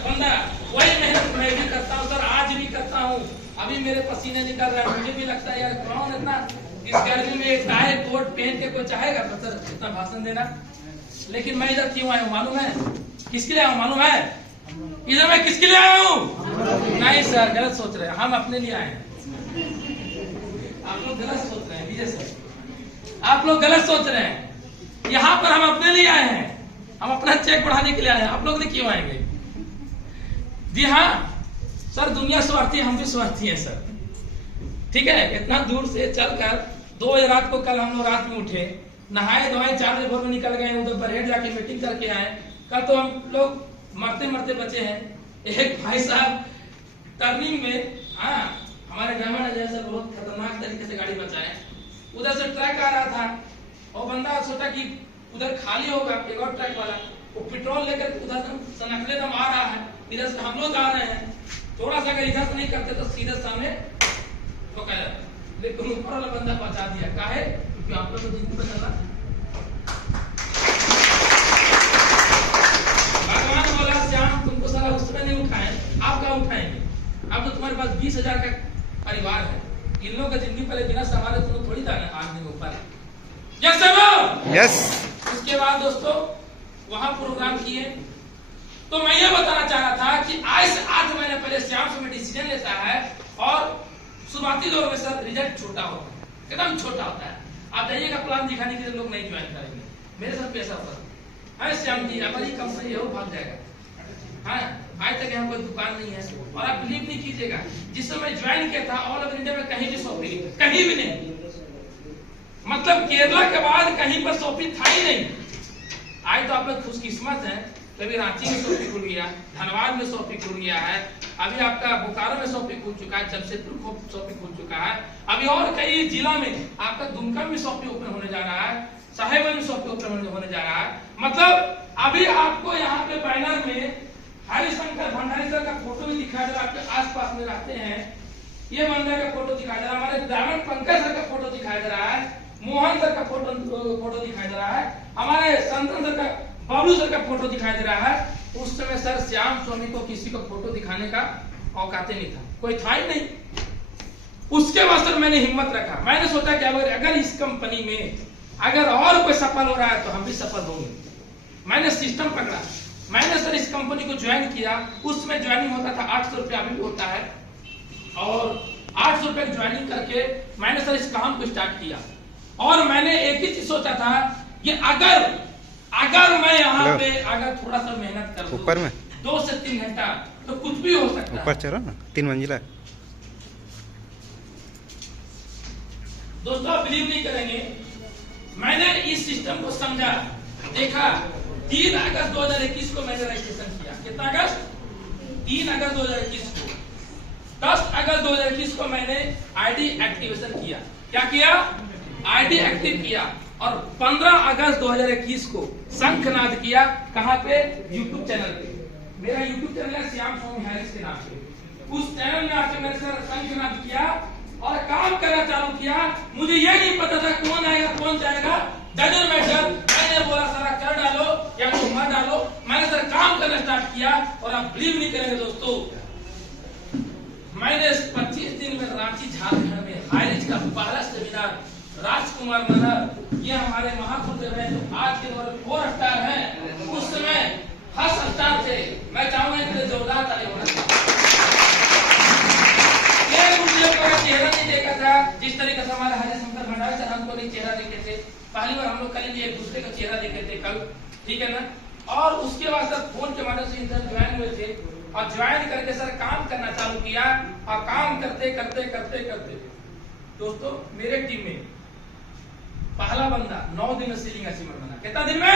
बंदा, वही मेहनत मैं भी करता हूँ सर, आज भी करता हूँ। अभी मेरे पसीने निकल रहे हैं, मुझे भी लगता है यार कौन इतना इस गर्मी में टाई कोट पहन के कोई चाहेगा सर इतना भाषण देना। लेकिन मैं इधर क्यों आया हूँ मालूम है, किसके लिए आया हूँ मालूम है? इधर मैं किसके लिए आया हूँ? नहीं सर, गलत सोच रहे हैं, हम अपने लिए आए हैं। आप लोग गलत सोच रहे हैं विजय सर, आप लोग गलत सोच रहे हैं। यहाँ पर हम अपने लिए आए हैं, हम अपना चेक बढ़ाने के लिए आए हैं। आप लोग क्यों आएंगे? जी हाँ सर, दुनिया स्वार्थी, हम भी स्वार्थी हैं सर, ठीक है। इतना दूर से चलकर 2 बजे रात को, कल हम लोग रात में उठे, नहाए धोए, 4 बजे भोर में निकल गए, उधर बरहेट जाके मीटिंग करके आए। कल तो हम लोग मरते मरते बचे हैं। एक भाई साहब टर्निंग में, हाँ हमारे ड्राइवर अजय सर बहुत खतरनाक तरीके से गाड़ी बचाए, उधर से ट्रक आ रहा था, और बंदा सोचा कि उधर खाली होगा, एक और ट्रक वाला वो पेट्रोल लेकर उधर सनकले दम आ रहा है, इधर से हम लोग आ रहे हैं, थोड़ा सा अगर इधर से नहीं करते तो सीधे सामने ठोका जाता, लेकिन ऊपर वाला बंदा पहुंचा दिया। काहे? क्योंकि आप लोग को जिंदगी में चलना है। भगवान बोला श्याम तुमको साला उस समय नहीं उठाए, आप क्या उठाएंगे? अब तो तुम्हारे पास 20,000 का परिवार है, इन लोगों का जिंदगी पहले बिना संभाले तुम थोड़ी जाना आदमी के ऊपर। Yes sir, yes. उसके बाद दोस्तों वहां प्रोग्राम किए, तो मैं ये बताना चाह रहा था कि आज से 8 महीने पहले श्याम स्वामी डिसीजन लेता है, और शुरुआती दौर में सर रिजल्ट छोटा होता है, एकदम छोटा होता है। आप जाइएगा प्लान दिखाने के लिए लोग नहीं ज्वाइन करेंगे, मेरे साथ पैसा होता है श्याम जी हमारी कंपनी है वो भाग जाएगा। हाँ, आज तक यहाँ कोई दुकान नहीं है, और आप बिलीव नहीं कीजिएगा, जिस समय ज्वाइन किया था ऑल ओवर इंडिया में कहीं भी शॉपिंग, कहीं भी नहीं, मतलब केरला के बाद कहीं पर शॉपिंग था ही नहीं। आज तो आप लोग खुशकिस्मत हैं, कभी रांची में शॉपिंग खुल गया, धनबाद में शॉपिंग खुल गया है, अभी आपका बोकारो में शॉपिंग खुल चुका है, जमशेदपुर शॉपिंग खुल चुका है, अभी और कई जिला में आपका दुमका में शॉपिंग ओपन होने जा रहा है, साहेबगंज में शॉपिंग ओपन होने जा रहा है। मतलब अभी आपको यहाँ पे बैनर में हरिशंकर भंडारी सर का फोटो भी दिखाई दे रहा है, आपके आस-पास में रहते हैं, ये बंदा का फोटो दिखाई दे रहा है, हमारे ड्राइवर पंकज सर का फोटो दिखाई दे रहा है, मोहन सर का फोटो दिखाई दे रहा है, हमारे संतन सर का, बाबू सर का फोटो दिखाई दे रहा है। उस समय सर श्याम स्वामी को किसी को फोटो दिखाने का औकात नहीं था, कोई था ही नहीं। उसके बाद सर मैंने हिम्मत रखा, मैंने सोचा कि अगर इस कंपनी में अगर और कोई सफल हो रहा है तो हम भी सफल होंगे। मैंने सिस्टम पकड़ा, मैंने सर इस कंपनी को ज्वाइन किया। उसमें ज्वाइनिंग होता था 800 रुपया, अभी भी होता है, और 800 रुपये ज्वाइनिंग करके मैंने सर इस काम को स्टार्ट किया। और मैंने एक ही चीज सोचा था, ये अगर मैं यहाँ पे अगर थोड़ा सा मेहनत कर ऊपर में 2 से 3 घंटा तो कुछ भी हो सकता है। ऊपर चलो ना, 3 मंजिला। दोस्तों बिलीव नहीं करेंगे, मैंने इस सिस्टम को समझा, देखा। 3 अगस्त 2021 को मैंने रजिस्ट्रेशन किया। कितना अगस्त? 3 अगस्त 2021 को। 10 अगस्त 2021 को मैंने आईडी एक्टिवेशन किया। क्या किया? आईडी एक्टिव किया। और 15 अगस्त 2021 को शंखनाद किया। कहां पे? यूट्यूब चैनल पे। मेरा यूट्यूब चैनल है श्याम स्वामी हैरिस के नाम से। उस चैनल में आके मैंने सर शंखनाद किया और काम करना चालू किया। मुझे ये नहीं पता था कौन आएगा कौन जाएगा, डजन मैटर। मैंने बोला सर कर डालो या तो मत डालो। मैंने सर काम करना स्टार्ट किया और आप बिलीव नहीं करेंगे दोस्तों, मैंने 25 दिन में रांची झारखंड में हाईरिच का पहला सेमिनार राजकुमार मनहर, ये हमारे महापुरुष हैं जो आज के दौर में 4 स्टार हैं, उस समय फर्स्ट स्टार थे। मैं चाहूंगा कि जोरदार ताली होना चाहिए। चेहरा नहीं देखा था जिस तरीके से हमारे हरिशंकर भंडारी सर हमको नहीं चेहरा देखे थे। पहली बार हम लोग कल एक दूसरे का चेहरा देखे थे कल, ठीक है ना। और उसके बाद सर फोन के माध्यम से सर ज्वाइन हुए थे और ज्वाइन करके सर काम करना चालू किया। और काम करते करते करते करते दोस्तों मेरे टीम में पहला बंदा 9 दिन में सीलिंग अचीवमेंट बना। कितना दिन में?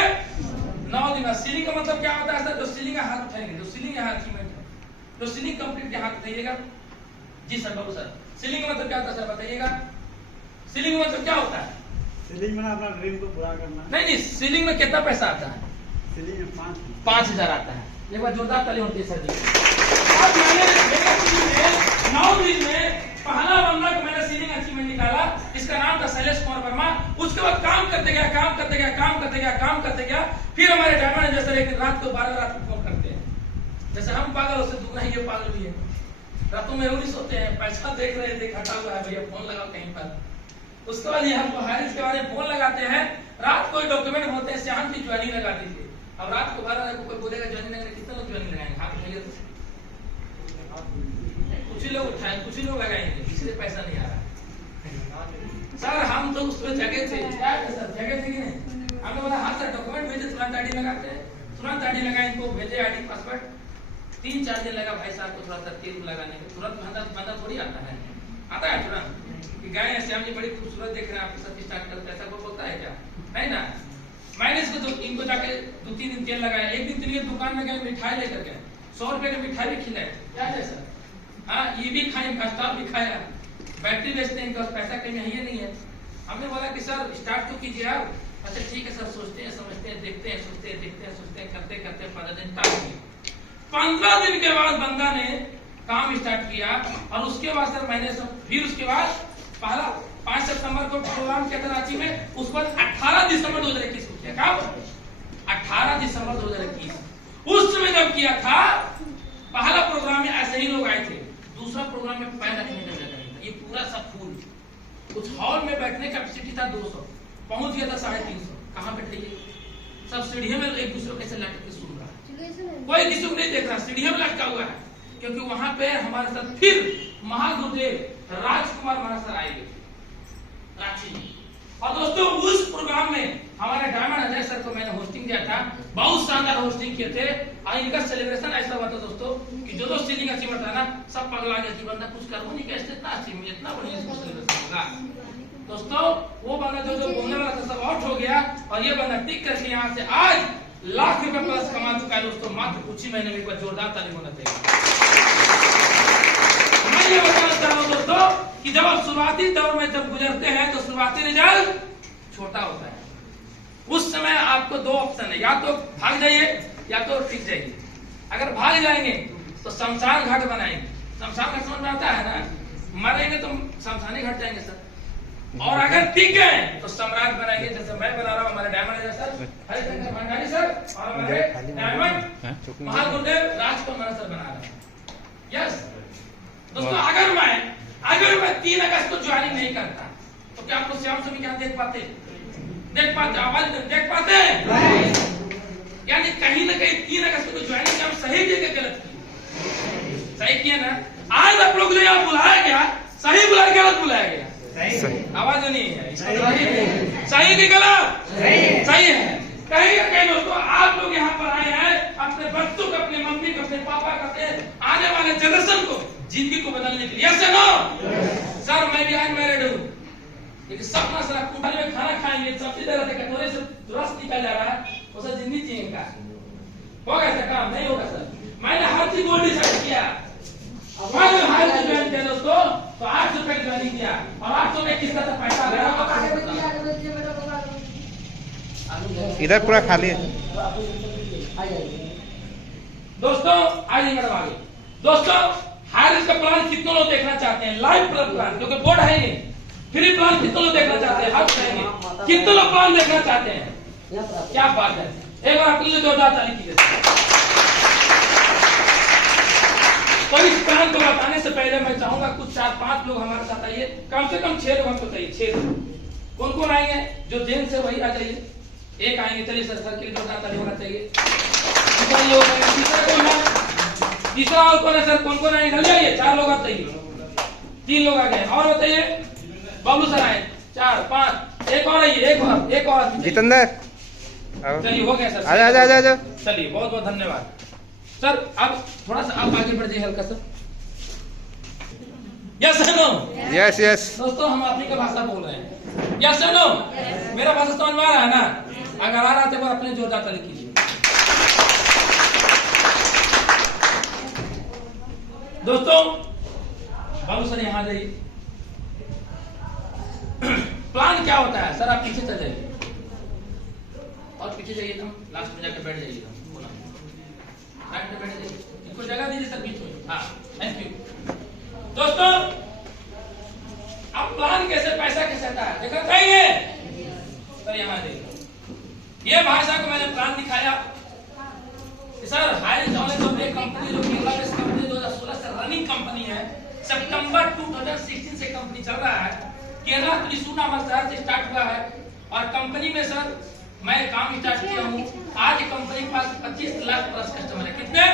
9 दिन में। सीलिंग का मतलब क्या होता है सर? जो सीलिंग का हाथ उठाएंगे, जो सीलिंग यहाँ अचीवमेंट है, जो सीलिंग कंप्लीट के हाथ उठाइएगा। जी सर बाबू सर, सीलिंग का मतलब क्या होता है सर बताइएगा? सीलिंग का मतलब क्या होता है? सीलिंग में अपना ड्रीम को पूरा करना। नहीं, सीलिंग में कितना पैसा आता है? सीलिंग में 5,000 आता है। एक बार जोरदार ताली होती है सर जी। और मैंने 9 दिन में पहला बंदा को मैंने सीलिंग अचीवमेंट निकाला। इसका नाम था शैलेश कुमार वर्मा। उसके बाद काम करते गया, काम करते गया, काम करते गया, काम करते गया। फिर हमारे डायमंड जैसे एक रात को 12 रात को फोन करते हैं। जैसे हम पागल उससे दुगना ही ये पागल भी है। रातों में नहीं सोते हैं, पैसा देख रहे थे खटा हुआ है, भैया फोन लगाओ कहीं पर। उसके बाद ये हमको हारिस के बारे में फोन लगाते हैं। रात को डॉक्यूमेंट होते हैं, श्याम की ज्वाइनिंग लगा दीजिए। अब रात को 12 को कोई बोलेगा ज्वाइनिंग लगाने, कितने लोग ज्वाइनिंग लगाएंगे? हाथ उठाइए तो कुछ ही लोग उठाएंगे, कुछ ही लोग लगाएंगे, इसलिए पैसा नहीं आ रहा सर। हम तो उसमें जगह थे, क्या है सर जगह थे कि नहीं? हमने बोला हाँ सर डॉक्यूमेंट भेजे, तुरंत आईडी लगाते हैं, तुरंत आईडी लगाए, इनको भेजे आईडी पासवर्ड। 3-4 दिन लगा भाई साहब को थोड़ा तरतीब लगाने में। तुरंत बंदा थोड़ी आता है तुरंत कि गए श्याम जी बड़ी खूबसूरत देख रहे हैं, आपके साथ स्टार्ट करते ऐसा कोई बोलता है क्या? नहीं ना। मैंने इसको इनको जाके 2-3 दिन तेल लगाया। एक दिन इनकी दुकान में गए, मिठाई लेकर गए, 100 रुपए की मिठाई भी खिलाए। क्या है सर? हाँ ये भी खाए, कस्टार भी खाया, बैटरी बेचते हैं, पैसा कहीं है नहीं है। हमने बोला कि सर स्टार्ट तो कीजिए आप। अच्छा ठीक है सर, सोचते हैं समझते हैं देखते हैं सोचते हैं देखते हैं सोचते हैं करते करते 15 दिन स्टार्ट किया। 15 दिन के बाद बंदा ने काम स्टार्ट किया। और उसके बाद सर मैंने फिर उसके बाद पहला 5 सितंबर को प्रोग्राम किया था रांची में। उसके बाद 18 दिसंबर 2021 को किया। कब? 18 दिसंबर 2021। उस समय जब किया था पहला प्रोग्राम में ऐसे ही लोग आए थे। दूसरा प्रोग्राम में पैर रखने का जगह नहीं था, ये पूरा सब फूल। उस हॉल में बैठने का कैपेसिटी था 200, पहुंच गया था 350। कहाँ बैठेंगे? सब सीढ़ियों में एक दूसरे को कैसे लटक के सुन रहा है, कोई किसी को नहीं देख रहा, सीढ़ियों में लटका हुआ है। क्योंकि वहां पे हमारे साथ फिर महागुरुदेव राजकुमार मनहर सर आए थे रांची में। और दोस्तों उस प्रोग्राम में हमारे डायमंड अजय सर को मैंने होस्टिंग दिया था। बहुत शानदार होस्टिंग किए थे। और इनका सेलिब्रेशन ऐसा हुआ था दोस्तों कि जो सीलिंग अचीवमेंट था ना, सब पगला गया कि बंदा कुछ कर नहीं कैसे इतना अचीवमेंट, इतना बढ़िया सेलिब्रेशन होगा। दोस्तों वो बंदा जो बोलने वाला था सब आउट हो गया। और ये बंदा टिक करके यहाँ से आज लाख रुपए प्लस कमा चुका है दोस्तों, मात्र कुछ ही महीने में। एक बार जोरदार ताली होना चाहिए। मैं ये बताना चाह रहा हूं दोस्तों कि जब आप शुरुआती दौर में जब गुजरते हैं तो शुरुआती रिजल्ट छोटा होता है। उस समय आपको 2 ऑप्शन है, या तो भाग जाइए या तो टिक जाइए। अगर भाग जाएंगे तो शमशान घाट बनाएंगे। शमशान घाट समझ में आता है ना, मरेंगे तो शमशानी घाट जाएंगे सर। और अगर टिक गए तो सम्राट बनाएंगे, जैसे मैं बना रहा हूँ हमारे diamond sir Harishankar Bhandari sir और हमारे डायमंड महागुरुदेव राजकुमार मनहर सर बना रहे हैं। यस दोस्तों, अगर मैं 3 अगस्त को ज्वाइनिंग नहीं करता तो क्या आपको श्याम स्वामी क्या देख पाते? आवाज देख पाते? यानी कहीं ना कहीं 3 अगस्त को ज्वाइनिंग हम सही जगह गलत किए। सही किया ना? आज आप लोग जो यहाँ बुलाया गया, सही बुलाया गलत बुलाया गया? आवाज नहीं है, सही की गलत? सही है। कहीं ना कहीं दोस्तों आप लोग यहाँ पर आए हैं अपने बच्चों को, अपने मम्मी को, अपने पापा को, अपने आने वाले जनरेशन को, जिंदगी को बदलने के लिए। यस नो सर, मैं भी अनमैरिड हूँ, लेकिन सपना सर कुंडल में खाना खाएंगे, सब्जी दे रहे थे, कटोरे से रस निकल जा रहा है, वो सर जिंदगी जिएगा। होगा ऐसा काम? नहीं होगा सर। मैंने हर चीज को डिसाइड किया। ज्वाइन किया दोस्तों, तो 800 रुपए की ज्वाइनिंग किया और 800 में किसका तो पैसा आ गया। इधर पूरा खाली है। दोस्तों आइए मैडम आगे। दोस्तों हायर का प्लान कितने लोग देखना चाहते हैं? लाइव प्लान, क्योंकि बोर्ड है नहीं। फ्री प्लान कितने लोग देखना चाहते हैं? हाथ उठाएंगे। कितने लोग प्लान देखना चाहते हैं? क्या बात है, एक बार आपके लिए जोरदार ताली कीजिए। तो इस प्लान को बताने से पहले मैं चाहूंगा कुछ 4-5 लोग हमारे साथ आइए, कम से कम 6 लोग हमको चाहिए। 6 लोग कौन कौन आएंगे? जो जेंट्स है वही आ जाइए। एक आएंगे, चलिए सर, सर के लिए जोरदार ताली होना चाहिए। तीसरा कौन है? तीसरा और कौन है सर? कौन कौन आएंगे? जल्दी आइए, 4 लोग आप चाहिए। 3 लोग आ गए, और बताइए। बाबू सर आए, 4, 5, एक और आइए, एक और जितेंद्र चलिए, हो गया सर। आजा आजा आजा आजा। चलिए, बहुत बहुत धन्यवाद सर। अब थोड़ा सा आप आगे बढ़ जाइए हल्का सा। यस है नो? Yes yes. दोस्तों हम अपनी का भाषा बोल रहे हैं। यस है नो? मेरा भाषा समझ में आ रहा है ना? अगर आ रहा है तो अपने जोरदार ताली कीजिए। दोस्तों बाबू सर यहाँ जाइए। प्लान क्या होता है सर? आप पीछे चल जाइए और पीछे जाइए, तुम लास्ट में जाकर बैठ जाइएगा। बैठ जाइए, इनको जगह दीजिए सर बीच में। हाँ, थैंक यू। दोस्तों अब प्लान कैसे, पैसा कैसे आता है देखा चाहिए सर। यहाँ देखिए, ये भाषा को मैंने प्लान दिखाया सर। हायर नॉलेज ऑफ एक कंपनी जो केरला बेस्ड कंपनी 2016 से रनिंग कंपनी है। सितंबर 2016 से कंपनी चल रहा है। केरला त्रिशूर नामक शहर से स्टार्ट हुआ है और कंपनी में सर मैं काम स्टार्ट किया हूँ। आज कंपनी के पास 25 लाख प्लस कस्टमर है। कितने?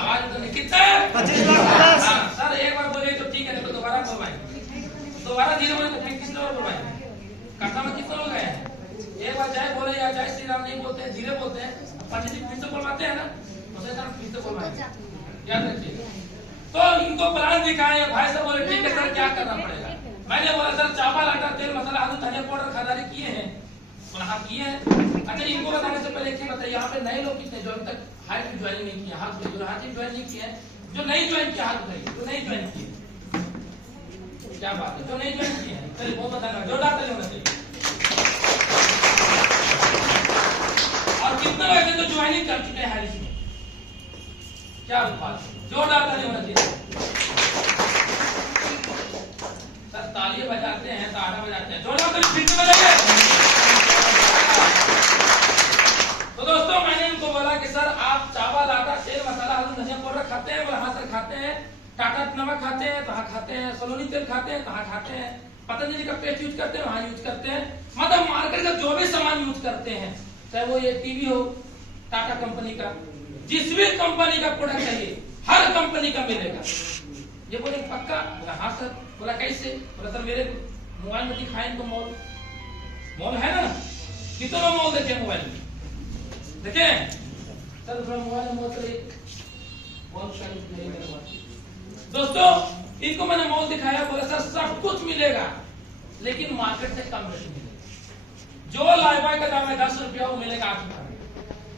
आवाज तो नहीं, कितने? 25 लाख प्लस। हाँ सर, एक बार बोलिए तो ठीक है, नहीं तो दोबारा बोलवाएं। दोबारा धीरे बोले तो कितने बार बोलवाएं? कस्टमर कितने लोग हैं? एक बार जय बोले या जय श्री राम नहीं बोलते हैं, धीरे बोलते हैं। 25 फिर से बोलवाते हैं ना, उसे फिर से बोलवाएं, याद रखिए। तो इनको प्लान दिखाए, भाई साहब बोले ठीक है सर, क्या करना पड़ेगा? मैंने बोला सर चावल, आटा, तेल, मसाला, आलू, धनिया पाउडर खरीदारी किए हैं। बोला हाँ किए हैं। अच्छा, इनको बताने से पहले क्या बताइए, यहाँ पे नए लोग कितने जो अभी तक हायर की ज्वाइनिंग नहीं किया? हाथ जो हाथ ज्वाइन नहीं किए, जो नहीं ज्वाइन किया हाथ उठाइए। जो नहीं ज्वाइन किए, क्या बात है, जो नहीं ज्वाइन किए हैं चलिए बहुत बताना, जोरदार ताली होना चाहिए। और कितने वैसे तो ज्वाइनिंग कर चुके हैं हायर में, क्या बात है, जोरदार ताली होना चाहिए। सर तालियां बजाते हैं, ताड़ा बजाते हैं, जोरदार ताली फिर से बजाइए। तो दोस्तों मैंने इनको बोला कि सर आप चावल, आटा, तेल, मसाला, आलू, धनिया पाउडर खाते हैं? बोला हाँ सर खाते हैं। टाटा नमक खाते हैं? कहाँ खाते हैं। सलोनी तेल खाते हैं? कहाँ खाते हैं। पतंजलि का पेस्ट यूज करते हैं? वहाँ यूज करते हैं। मतलब मार्केट का जो भी सामान यूज करते हैं, चाहे वो ये टीवी हो टाटा कंपनी का, जिस भी कंपनी का प्रोडक्ट चाहिए हर कंपनी का मिलेगा। ये बोले पक्का? बोला हाँ सर। बोला कैसे? बोला सर मेरे मोबाइल में दिखाएं तो मॉल है ना, कितना मॉल देखे मोबाइल में, देखे सर मोबाइल में दोस्तों इनको मैंने मॉल दिखाया। बोला सर सब कुछ मिलेगा लेकिन मार्केट से कम रेट मिलेगा। जो लाइबॉय का दाम है 10 रुपया वो मिलेगा 8 रुपया में।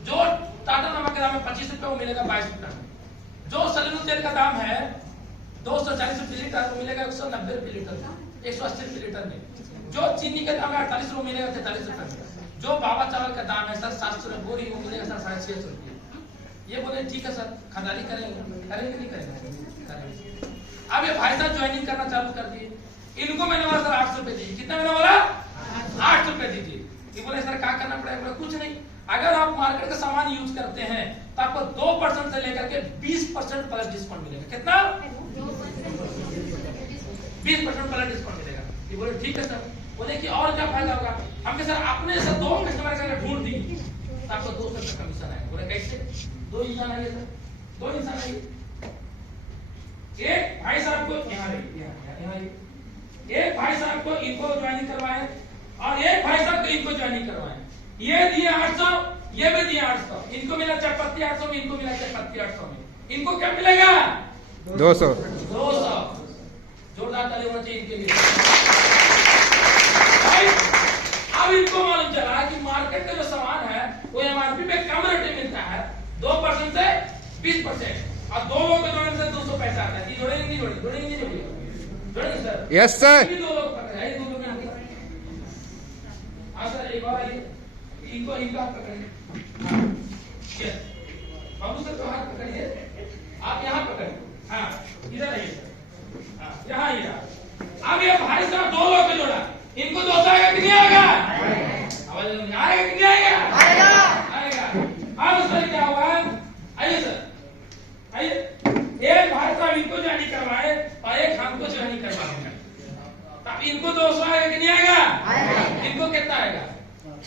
जो टाटा नमक का दाम है 25 रुपया वो मिलेगा 22 रुपया में। जो सैलून तेल का दाम है 240 रुपये लीटर वो मिलेगा 190 रुपये लीटर, 180 रुपये लीटर में। जो चीनी का दाम है 48 रुपये मिलेगा 43 रुपये में। जो बाबा चावल का दाम है सर 700 रुपये बोरी वो मिलेगा सर 650 रुपये। ये बोले ठीक है सर खरीदारी करेंगे, नहीं करेंगे? अब ये भाई साहब ज्वाइनिंग करना चालू कर दिए। इनको मैंने बोला सर 800 रुपये दीजिए। कितना मैंने बोला? 800 रुपये दीजिए। ये बोले सर क्या करना पड़ेगा? बोला कुछ नहीं, अगर आप मार्केट का सामान यूज करते हैं तो आपको 2% से लेकर के 20% प्लस डिस्काउंट मिलेगा। कितना? 20% प्लस डिस्काउंट मिलेगा। ये बोले ठीक है सर। बोले कि और क्या फायदा होगा? हमने सर अपने से 2 कस्टमर का ढूंढ दी तो आपको 200 का कमीशन आएगा। बोले कैसे? 2 इंसान आइए सर, 2 इंसान आइए। एक भाई साहब को यहाँ एक भाई साहब को इनको ज्वाइनिंग करवाए और एक भाई साहब को इनको ज्वाइनिंग करवाए। ये दिए 800, ये भी दिए 800। इनको मिला चपत्ती 800 में, इनको मिला चपत्ती 800 में। इनको क्या मिलेगा? 200। जोरदार ताली होना चाहिए इनके लिए। अब इनको मालूम चला कि मार्केट का जो सामान है वो एमआरपी पे कम रेट में मिलता है 2% से 20% और 2 लोगों के जोड़ने से 200 पैसा आता है। जोड़ेंगे सर। Yes sir. ये दो लोग पकड़े, आइए दो लोग यहाँ पे। हाँ सर एक और आइए, इनको हाथ पकड़िए। हाँ यस, बाबू सर को हाथ पकड़िए, आप यहाँ पकड़िए। हाँ इधर आइए सर, हाँ यहाँ आइए। अब ये भाई साहब दो लोग को जोड़ा, इनको दोस्त आएगा कि नहीं आएगा? आवाज आएगा कि नहीं आएगा? आएगा। अब सर क्या हुआ, आइए सर आइए, एक भाई साहब इनको ज्वाइन करवाए और एक हमको ज्वाइन करवाएंगे, तब इनको 200 आएगा कि नहीं आएगा? इनको कितना आएगा?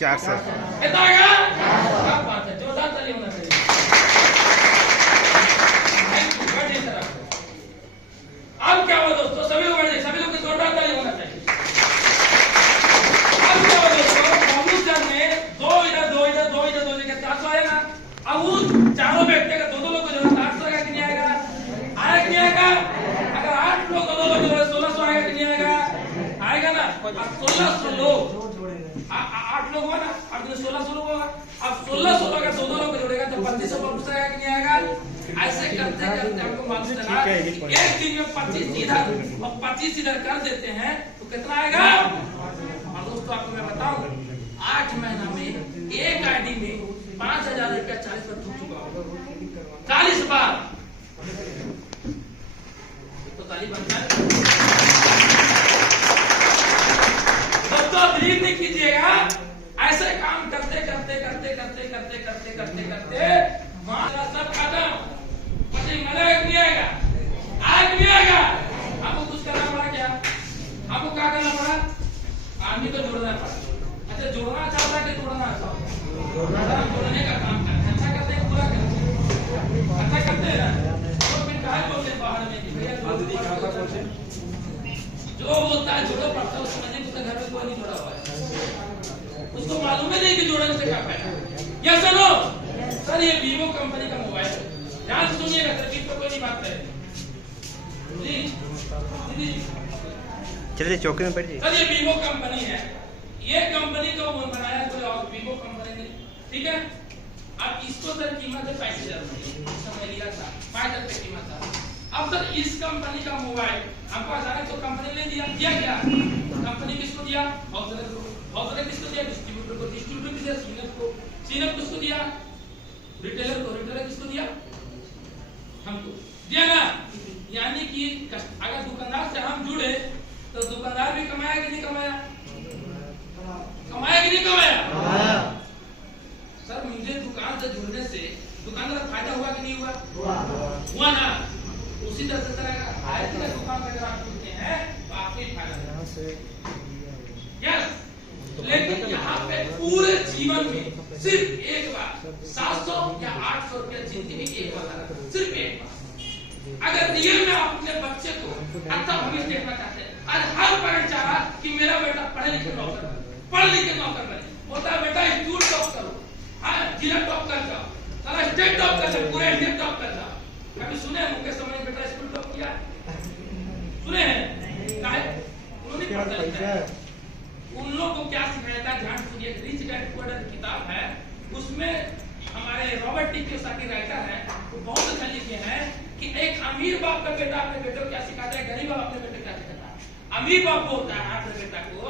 4 सर। कितना आएगा? क्या बात है, जोरदार ताली होना चाहिए। अब क्या हुआ दोस्तों, सभी लोग की जोरदार ताली होना चाहिए। अब क्या हुआ दोस्तों, बाबू सर ने दो इधर 400 आएगा। अब उन चारों व्यक्ति का दो लोग को जोड़ा 800 आएगा कि नहीं आएगा? आएगा कि नहीं आएगा? अगर 8 लोग दो लोग जोड़े 1600 आएगा कि नहीं आएगा? आएगा ना। अब 1600 लोग, 8 लोग हुआ ना, 8 में 1600 लोग होगा। अब 1600 अगर दो लोग जोड़ेगा तो 2500 वापस आएगा कि नहीं आएगा? ऐसे करते करते हमको मालूम चला एक दिन में 25 इधर और 25 इधर कर देते हैं तो कितना आएगा? और दोस्तों आपको मैं बताऊं, 8 महीना में एक आईडी में 5000 रुपया 40 बार ठूक चुका होगा। 40 बार तो ताली बनता है दोस्तों। बिलीव नहीं कीजिएगा, ऐसे काम करते करते हमारा सब खत्म। मजा नहीं आएगा, आज नहीं आएगा। हमको कुछ करना पड़ा क्या? हमको क्या करना पड़ा? आदमी को जोड़ना पड़ा। अच्छा जोड़ना चाहता है कि जोड़ना चाहता? जोड़ने का काम करते हैं, अच्छा करते हैं, पूरा करते हैं, अच्छा करते हैं ना। तो फिर कहा बोलते हैं बाहर में कि भैया जो बोलता है जोड़ो पड़ता है, उसमें नहीं घर में कोई नहीं जोड़ा हुआ है, उसको मालूम है नहीं कि जोड़ने से क्या फायदा। या सुनो सर, ये वीवो कंपनी का मोबाइल है, ध्यान सुनिएगा सर, बीच में कोई नहीं बात करे जी। चलिए चौकी में बैठिए। सर ये वीवो कंपनी है, ये कंपनी को बनाया कोई और वीवो कंपनी ने, ठीक है। अब इसको सर कीमत है 65,000 रुपये, समय लिया था 5,000 रुपये कीमत था। अब सर इस कंपनी का मोबाइल हमको अचानक तो कंपनी ने दिया क्या? कंपनी किसको दिया? हॉलसेलर को। हॉलसेलर किसको दिया? डिस्ट्रीब्यूटर को। डिस्ट्रीब्यूटर किसको? सीनप को। सीनप किसको दिया? रिटेलर को। रिटेलर किसको दिया? हमको दिया ना। यानी कि अगर दुकानदार से हम जुड़े तो दुकानदार भी कमाया कि नहीं कमाया? कमाया कि नहीं कमाया? सर मुझे दुकान से जुड़ने से दुकानदार का फायदा हुआ कि नहीं हुआ? हुआ ना। उसी तरह से हर दुकान में अगर आप जुड़ते हैं तो आपको ही फायदा है। यस, लेकिन यहाँ पे पूरे जीवन में सिर्फ एक बार 700 या 800 रुपया जिंदगी में एक बार, सिर्फ एक बार। अगर रियल में आप अपने बच्चे को अच्छा भविष्य देखना चाहते हैं, आज हर पेरेंट चाह रहा कि मेरा बेटा पढ़े लिखे नौकर बने, पढ़ लिख के नौकर बने। होता है बेटा स्कूल टॉप करो, जिला टॉप कर जाओ, सारा स्टेट टॉप कर जाओ, पूरा इंडिया टॉप कर जाओ। कभी सुने मुकेश अंबानी बेटा स्कूल टॉप किया? सुने हैं? उन्होंने पढ़ता लिखा है। उन लोगों को क्या सिखाया था? ध्यान सुनिए, रिच डैड पुअर डैड किताब है, उसमें हमारे रॉबर्ट टी कियोसाकी राइटर है, वो बहुत अच्छा लिखे हैं कि एक अमीर बाप का बेटा अपने बेटे को क्या सिखाता है, गरीब बाप अपने बेटे को क्या सिखाता है। अमीर बाप बोलता है अपने बेटा को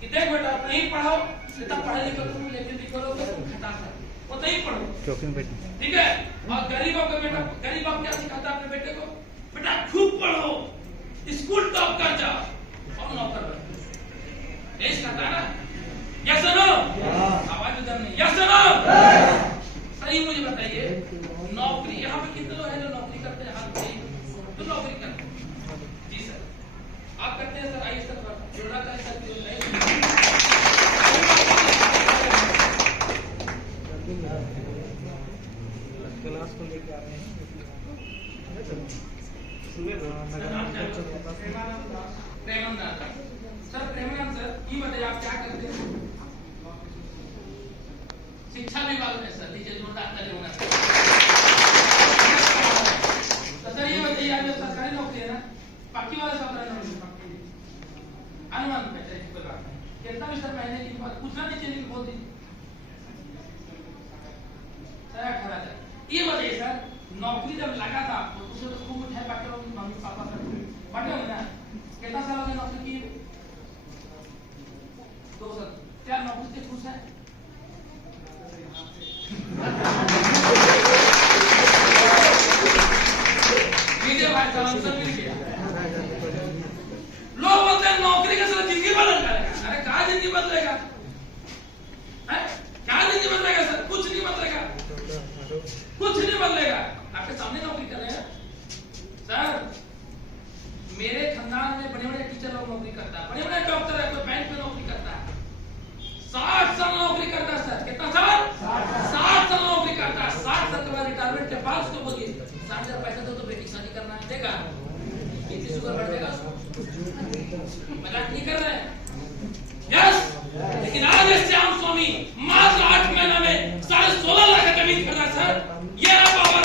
कि देख बेटा नहीं पढ़ो, इतना पढ़े लिखे तुम लेकिन भी करोगे तुम खटा है, वो नहीं पढ़ो, ठीक है। और गरीब बाप का बेटा, गरीब बाप क्या सिखाता है अपने बेटे को? बेटा खूब पढ़ो, स्कूल टॉप कर जाओ और नौकर बनो। यही सिखाता है ना? यस और नो? आवाज उधर नहीं। यस और नो? सही मुझे बताइए, नौकरी यहाँ पे कितने लोग हैं जो नौकरी करते हैं? हाथ सही तो नौकरी करते हैं जी सर, आप करते हैं सर। आइए सर, जोड़ा करें सर, क्लास को लेके आ रहे हैं। प्रेमानंद सर, प्रेमानंद सर, ये बताइए आप क्या करते हैं? शिक्षा विभाग में सर, नीचे जोरदार ताली होना चाहिए। तो सर ये बताइए, आप जो सरकारी नौकरी है ना, बाकी वाले सरकारी नौकरी अनुमान कितना भी सर महीने की बात पूछना नहीं चाहिए, बोल दीजिए सर 18,000। ये बताइए सर, नौकरी जब लगा था तो उसे तो खूब उठाए बाटे लोग मम्मी पापा सब बाटे हो ना कितना साल हो गया नौकरी की 2 साल क्या नौकरी से खुश है वीडियो भाई साहब सब मिल गया लोग बोलते हैं नौकरी के साथ जिंदगी बदल जाएगा अरे कहाँ जिंदगी बदलेगा क्या जिंदगी बदलेगा सर कुछ नहीं बदलेगा कुछ नहीं बदलेगा आपके सामने नौकरी कर रहे हैं सर मेरे खानदान में बड़े बड़े टीचर लोग नौकरी करता है बड़े बड़े डॉक्टर है कोई बैंक में नौकरी करता है 60 साल नौकरी करता है सर कितना साल 60 साल नौकरी करता है 60 साल के बाद रिटायरमेंट के बाद उसको बोलिए 60,000 पैसा दो तो बेटी शादी करना है देगा कितनी शुगर बढ़ जाएगा मजाक नहीं कर रहे हैं यस लेकिन आज श्याम स्वामी मात्र 8 महीना में 16.5 लाख का जमीन खरीदा सर ये पावर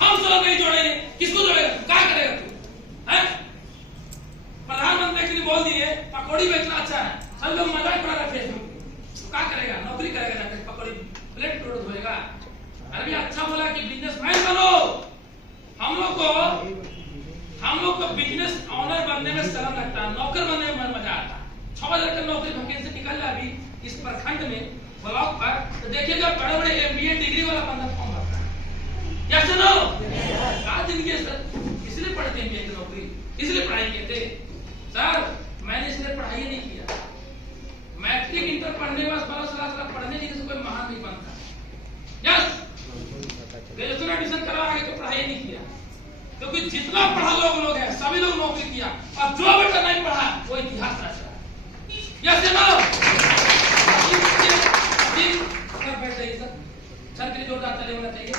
हम सब नहीं जोड़ेंगे किसको जोड़ेगा क्या करेगा तू हैं प्रधानमंत्री के लिए बोल दिए पकौड़ी बेचना अच्छा है सब लोग मजाक बना रहे थे क्या करेगा नौकरी करेगा जाकर पकौड़ी प्लेट तोड़ धोएगा अरे भी अच्छा बोला कि बिजनेसमैन बनो हम लोग को बिजनेस ऑनर बनने में शर्म लगता है नौकर बनने में मजा आता है 6 बजे तक नौकरी वैकेंसी निकल रहा अभी इस प्रखंड में ब्लॉक पर तो देखिएगा बड़े बड़े MBA डिग्री वाला बंदा फॉर्म भरता है या सुनो आज जिंदगी सर इसलिए पढ़ते हैं की नौकरी इसलिए पढ़ाई कहते सर मैंने इसलिए पढ़ाई नहीं किया मैट्रिक इंटर पढ़ने के बाद 12 साल पढ़ने की कोई महान नहीं बनता यस ग्रेजुएशन एडमिशन करा आगे तो पढ़ाई नहीं किया क्योंकि जितना पढ़ा लोग हैं सभी लोग नौकरी किया और जो बेटा नहीं पढ़ा वो इतिहास रच रहा है यस नो सर बैठ जाइए सर के लिए जोरदार ताली होना चाहिए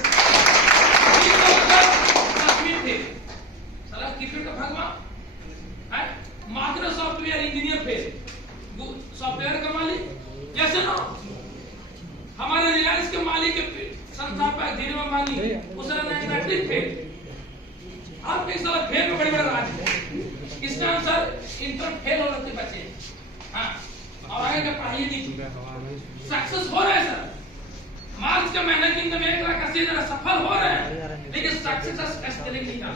साला क्रिकेट का भगवान है मात्र सॉफ्टवेयर इंजीनियर फेल सॉफ्टवेयर का मालिक यस नो हमारे रिलायंस के मालिक के संस्थापक धीरूभाई अंबानी उसने मैट्रिक फेल आप एक साल फेल में बड़े बड़े राज इस टाइम सर इंटर फेल हो रहे थे बच्चे हाँ और आगे का पढ़ाई नहीं सक्सेस हो रहे हैं सर मार्च का महीना की इनकम 1 लाख 80,000 सफल हो रहे हैं लेकिन सक्सेस नहीं था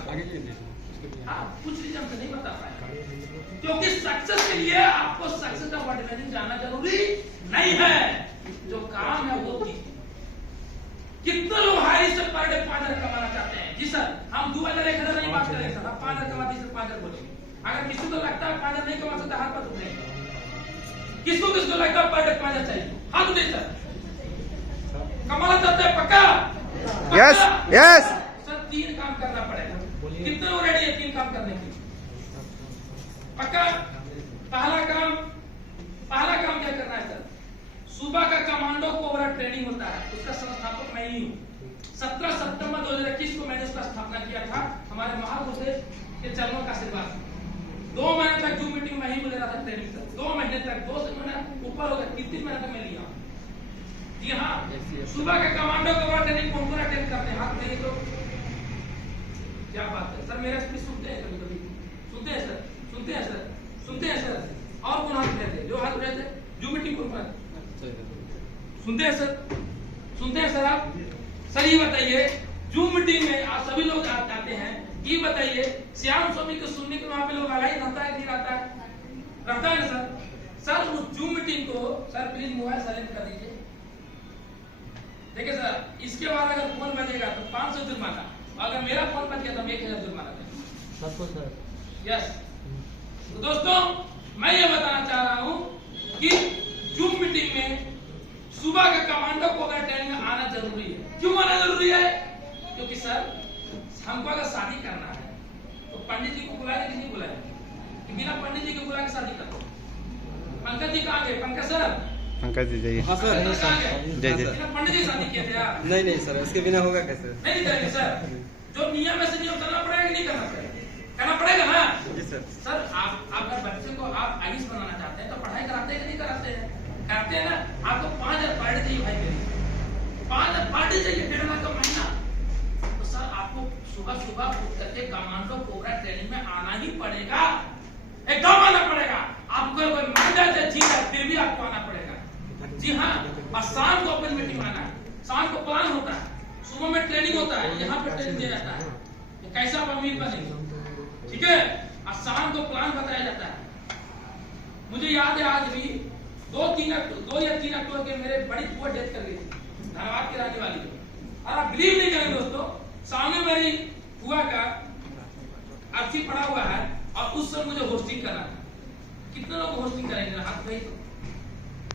कुछ रीजन से नहीं बता पाए क्योंकि सक्सेस के लिए आपको सक्सेस का वर्ड जानना जरूरी नहीं है जो काम है वो कितने लोग हाई से पर डे 5,000 कमाना चाहते हैं जी सर हम 2,000 1,000 नहीं बात करें सर आप 5,000 कमाते हैं 5,000 बोलेंगे अगर किसी को लगता है 5,000 नहीं कमा सकता हाथ पर उठाएंगे किसको लगता है पर डे 5,000 चाहिए हाथ उठाइए सर कमाना चाहते हैं पक्का यस यस सर 3 काम करना पड़ेगा कितने लोग रेडी है 3 काम करने के लिए पक्का पहला काम क्या करना है सर सुबह का कमांडो कोबरा ट्रेनिंग होता है उसका संस्थापक मैं ही हूँ 17 सितंबर 2021 को मैंने उसका स्थापना किया था हमारे महागुरुदेव के चरणों का आशीर्वाद 2 महीने तक जूम मीटिंग में ही मिल रहा था ट्रेनिंग सर 2 महीने तक 2 महीने ऊपर हो गया 3 महीने तक मैं लिया जी हाँ सुबह का कमांडो कोबरा ट्रेनिंग कौन अटेंड करते हैं हाथ मेरे तो क्या बात है सर मेरा स्पीच सुनते हैं कभी कभी सुनते हैं सर और कौन हाथ उठाते जो हाथ उठाते जूम मीटिंग कौन सुनते हैं सर आप सर ये बताइए जूम मीटिंग में आप सभी लोग आते हैं ये बताइए श्याम स्वामी को सुनने के वहां पे लोग आया रहता है नहीं रहता है ना सर उस जूम मीटिंग को सर प्लीज मोबाइल साइलेंट कर दीजिए देखिए सर इसके बाद अगर फोन बजेगा तो 500 जुर्माना अगर मेरा फोन बज गया तो 1,000 जुर्माना देंगे यस तो दोस्तों मैं ये बताना चाह रहा हूं कि जूम मीटिंग में सुबह का कमांडो को अगर ट्रेनिंग में आना जरूरी है क्यों आना जरूरी है क्योंकि सर हमको अगर शादी करना है तो पंडित जी को बुलाए कि नहीं बुलाए कि बिना पंडित जी को बुला के शादी करो पंकज जी कहाँ गए पंकज सर पंकज जी जाइए हाँ सर पंडित जी शादी किए थे यार नहीं सर उसके बिना होगा कैसे नहीं करेंगे सर जो नियम है नियम करना पड़ेगा कि नहीं करना पड़ेगा ना जी सर आप अगर बच्चे को आप आईएएस बनाना चाहते हैं तो पढ़ाई कराते हैं कि नहीं कराते हैं करते हैं ना आपको 5,000 पर डे चाहिए भाई मेरे 5,000 पर डे चाहिए 1.5 लाख का महीना तो सर आपको सुबह उठ करके कमांडो कोबरा ट्रेनिंग में आना ही पड़ेगा एकदम आना पड़ेगा आपको कोई मर जाए जी फिर भी आपको आना पड़ेगा जी हाँ, और शाम को ओपन मीटिंग आना है, शाम को प्लान होता है, सुबह में ट्रेनिंग होता है, यहाँ पे ट्रेनिंग दिया जाता है कि कैसा आप अमीर बनेंगे, ठीक है, और शाम को प्लान बताया जाता है। मुझे याद है आज भी 2 या 3 अक्टूबर के मेरे बड़ी बुआ डेथ कर गई थी, धनबाद की रहने वाली है। और आप बिलीव नहीं करेंगे दोस्तों, सामने मेरी बुआ का अर्थी पड़ा हुआ है और उस समय मुझे होस्टिंग करना था। कितने लोग होस्टिंग करेंगे, हाथ भाई,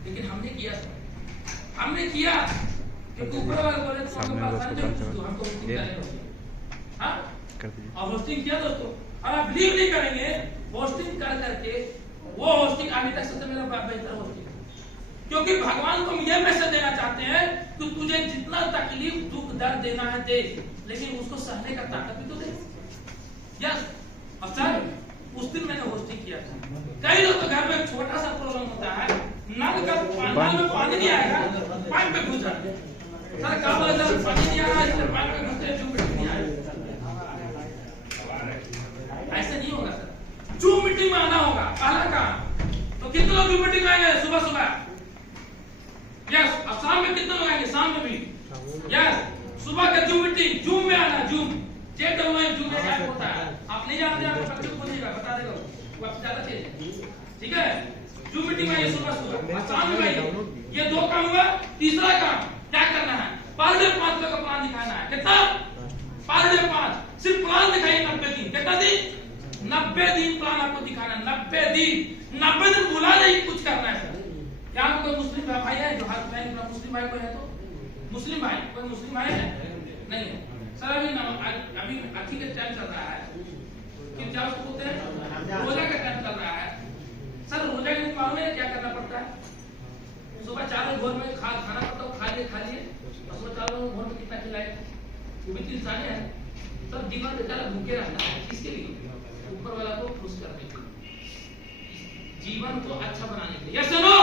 लेकिन हमने किया क्योंकि ऊपर वाले बोले तो हमको होस्टिंग करेगा, हाँ, और होस्टिंग किया दोस्तों। और आप बिलीव नहीं करेंगे, होस्टिंग कर करके वो होस्टिंग अभी तक सबसे मेरा बेहतर होस्टिंग, क्योंकि भगवान को ये मैसेज देना चाहते हैं कि तुझे जितना तकलीफ दुख दर्द देना है दे, लेकिन उसको सहने का ताकत भी तो दे। यस, और सर उस दिन मैंने होस्टिंग किया था। कई लोग तो घर में छोटा सा प्रॉब्लम होता है, नल में पानी नहीं आएगा, पाइप पे घुस जाते, सर क्या बोले सर पानी नहीं आ रहा है, पाइप पे घुसते जूम मीटिंग नहीं आएगा। ऐसा नहीं होगा सर, जूम मीटिंग में आना होगा, पहला काम। तो कितने लोग जूम मीटिंग में आएंगे सुबह? यस, अब शाम में कितने लोग आएंगे? शाम में भी यस, सुबह का जूम मीटिंग, जूम में आना, जूम जूम में क्या होता है आप नहीं जानते, आप बच्चों को बोलिएगा, बता देगा वो, आप ज्यादा चीज, ठीक है। जूम मीटिंग में आइए सुबह, शाम में आइए। ये 2 काम हुआ। तीसरा काम क्या करना है? पर डे 5 का प्लान दिखाना है। कितना? पर डे 5, सिर्फ प्लान दिखाइए 90 दिन। कितना दिन? 90 दिन प्लान आपको दिखाना है। 90 दिन बुला नहीं, कुछ करना है सर। यहाँ कोई मुस्लिम भाई है जो हाथ में, मुस्लिम भाई कोई है तो मुस्लिम भाई, कोई मुस्लिम भाई है? नहीं है सर। अभी अठी का टाइम चल रहा है, कि क्या उसको बोलते हैं, रोजा का टाइम चल रहा है सर। रोजा के दिन मालूम है क्या करना पड़ता है? सुबह 4 बजे भोर में खाना पड़ता है, खा लिए और सुबह 4 बजे भोर में कितना खिलाए, वो भी तो इंसान है सर। दिमाग बेचारा भूखे रहता है, किसके लिए? ऊपर वाला को खुश करने के लिए, जीवन को अच्छा बनाने के लिए। यस सुनो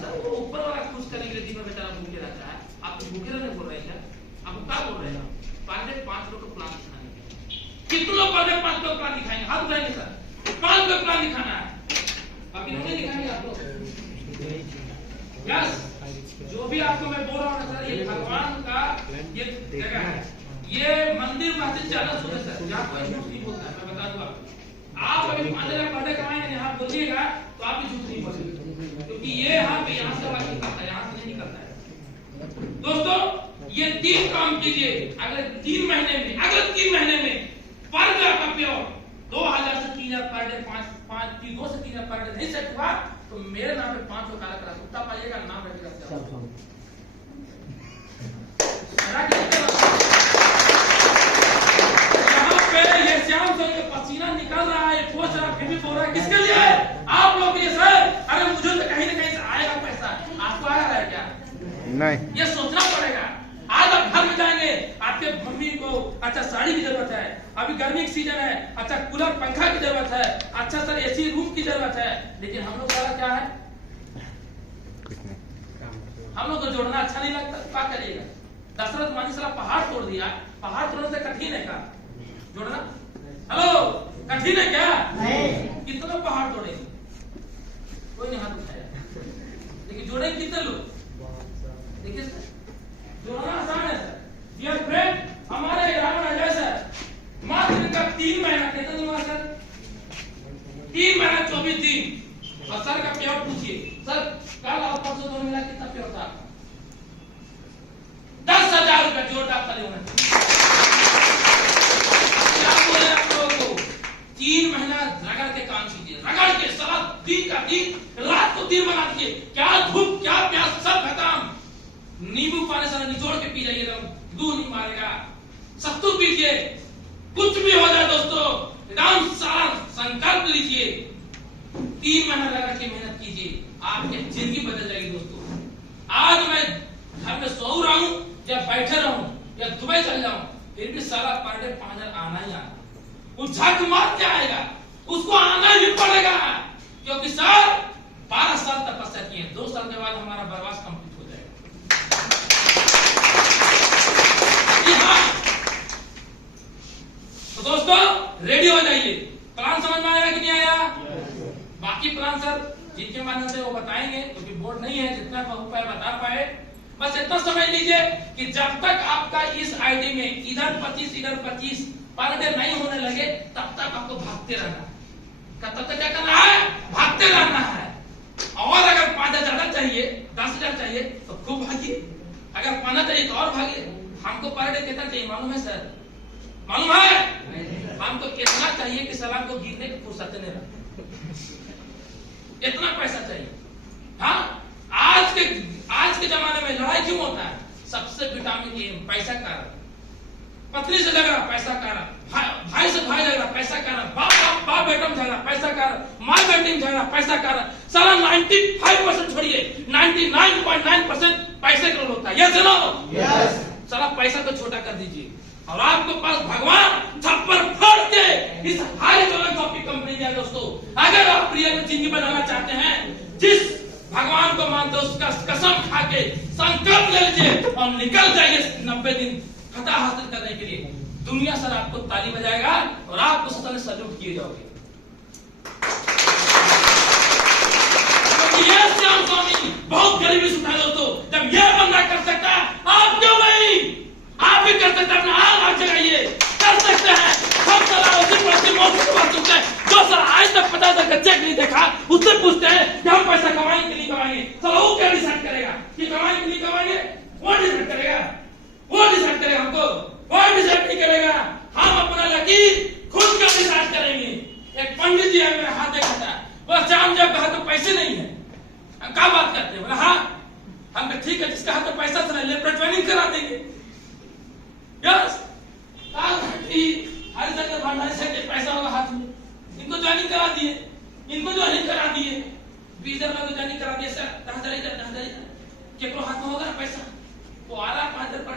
सर, वो ऊपर वाला खुश करने के लिए जीवन बेचारा भूखे रहता है। आप भूखे रहने बोल रहे हैं क्या? आपको क्या बोल रहे हैं? पर डे 5 लोग को प्लान दिखाने के। कितने लोग पर डे 5 लोग प्लान दिखाएंगे? हाथ उठाएंगे सर। 5 लोग प्लान दिखाना है, बाकी नहीं दिखाएंगे आप लोग। यस, जो भी आपको मैं बोल रहा हूँ सर, ये भगवान का ये जगह है, ये मंदिर मस्जिद ज्यादा सुने सर, जहाँ कोई झूठ नहीं बोलता है। मैं बता दूं आप अभी 5 हजार पर डे कमाएंगे, यहाँ बोलिएगा तो आप भी झूठ नहीं बोलेंगे, क्योंकि ये यहाँ पे यहाँ से बात निकलता है, यहाँ से नहीं निकलता है। दोस्तों ये 3 काम कीजिए अगले 3 महीने में, पर डे आपका प्योर 2000 से 3000 पर डे, 2 से 3000 पर डे नहीं सेट हुआ तो मेरे नाम पे 500 काला करा कुत्ता पालिएगा, नाम रखेगा। यहाँ पे ये श्याम सर के पसीना निकल रहा है, पोछ रहा, फिर भी बोल रहा है किसके लिए? आप लोग ये सर। अरे मुझे तो कहीं ना कहीं से आएगा पैसा, आपको आ रहा है क्या? नहीं, ये सोचना पड़ेगा। आज आप घर में जाएंगे, आपके मम्मी को अच्छा साड़ी की जरूरत है, अभी गर्मी की सीजन है, अच्छा कूलर पंखा की जरूरत है, अच्छा सर एसी रूम की जरूरत है, लेकिन हम लोग वाला क्या है? कुछ नहीं। हम लोग को जोड़ना अच्छा नहीं लगता, क्या करिएगा? दशरथ मानी साला पहाड़ तोड़ दिया, पहाड़ तोड़ने से कठिन है क्या जोड़ना? हेलो, कठिन है क्या? कितने लोग पहाड़ तोड़ेंगे? कोई नहीं हाथ उठाया, लेकिन जोड़ेंगे कितने लोग? देखिए सर, जोड़ना आसान है सर। डियर फ्रेंड, हमारे ग्रामीण अजय सर मात्र का 3 महीना, कितना दिन हुआ सर? 3 महीना 24 दिन। और सर का पेआउट पूछिए सर, कल और परसों दोनों मिला कितना पेआउट था? 10,000 रुपया जोरदार ताली होना चाहिए। क्या बोले आप लोगों को? 3 महीना रगड़ के काम कीजिए, रगड़ के सारा दिन का दिन, रात को दिन बना दीजिए। क्या धूप, क्या प्यास, सब खत्म। नींबू पानी सारा निचोड़ के पी जाइए, दूध नहीं मारेगा। सत्तू पीजिए, कुछ भी हो जाए दोस्तों, एकदम सारा संकल्प लीजिए। 3 महीना लगा के मेहनत कीजिए, आपकी जिंदगी बदल जाएगी दोस्तों। आज मैं घर में सो रहा हूँ या बैठे रहूं या दुबई चल जाऊं, फिर भी सारा पर डे 5,000 आना ही आना। वो झक मार के आएगा, उसको आना ही पड़ेगा, क्योंकि सर 12 साल तपस्या किए, 2 साल के बाद हमारा बरवास कंप्लीट हो जाएगा। तो दोस्तों रेडी हो जाइए। प्लान समझ में आया कि नहीं आया? बाकी प्लान सर जिनके माध्यम से वो बताएंगे, क्योंकि बोर्ड नहीं है, जितना उपाय बता पाए। बस इतना समझ लीजिए कि जब तक आपका इस आईडी में इधर 25 पर डे नहीं होने लगे, तब तक आपको भागते रहना है। तब तक क्या करना है? भागते रहना है। और अगर 5,000 ज्यादा चाहिए, 10,000 चाहिए तो खूब भागिए, अगर 5 चाहिए तो और भागिए। हमको पर डे कितना चाहिए मालूम है सर? मालूम है? हमको इतना चाहिए कि सलाम को गिरने की फुर्सत नहीं रहे, इतना पैसा चाहिए। हाँ, आज के जमाने में लड़ाई क्यों होता है? सबसे विटामिन ए पैसा का, पत्नी से झगड़ा पैसा का, भाई से भाई झगड़ा पैसा का, बाप बेटा में झगड़ा पैसा का, माँ बेटी में झगड़ा पैसा का। सारा 95% छोड़िए, 99.9% पैसे का होता है। Yes no? यस। सारा पैसा को छोटा कर दीजिए और आपके पास भगवान छप्पर फोड़ के इस हाई टॉपिक कंपनी में। दोस्तों, अगर आप रियल में जिंदगी बनाना चाहते हैं, जिस भगवान को मानते हो उसका कसम खा के संकल्प ले लीजिए और निकल जाइए 90 दिन फतह हासिल करने के लिए। दुनिया सर आपको ताली बजाएगा और आप उस तरह सैल्यूट किए जाओगे। ये श्याम स्वामी बहुत गरीबी से उठाए दोस्तों, जब ये बंदा कर सकता है, आप क्यों नहीं? आप भी कर सकते हैं, अपना हाथ जगाइए, कर सकते हैं। हम जो सर आज तक 50,000 का चेक नहीं देखा, उससे पूछते हैं कि हम पैसा कमाएंगे नहीं कमाएंगे। चलो वो क्या डिसाइड करेगा कि कमाएंगे नहीं कमाएंगे? वो डिसाइड करेगा, वो डिसाइड करेगा। हमको वो डिसाइड नहीं करेगा, हम अपना लकीर खुद का डिसाइड करेंगे। एक पंडित जी है, मेरा हाथ देखा था, बस जान जब कहा तो पैसे नहीं है, हम क्या बात करते हैं? बोला हाँ, हम कहा ठीक है, जिसका हाथ में पैसा था ले ट्रेनिंग करा देंगे। यस, हर जगह भंडारी से पैसा होगा हाथ में, इनको ज्वाइनिंग करा दिए, इनको ज्वाइनिंग करा दिए, 20,000 में ज्वाइनिंग करा दिए। सर 10,000 केकरो हाथ में होगा ना पैसा, वो आ रहा 5,000 पर।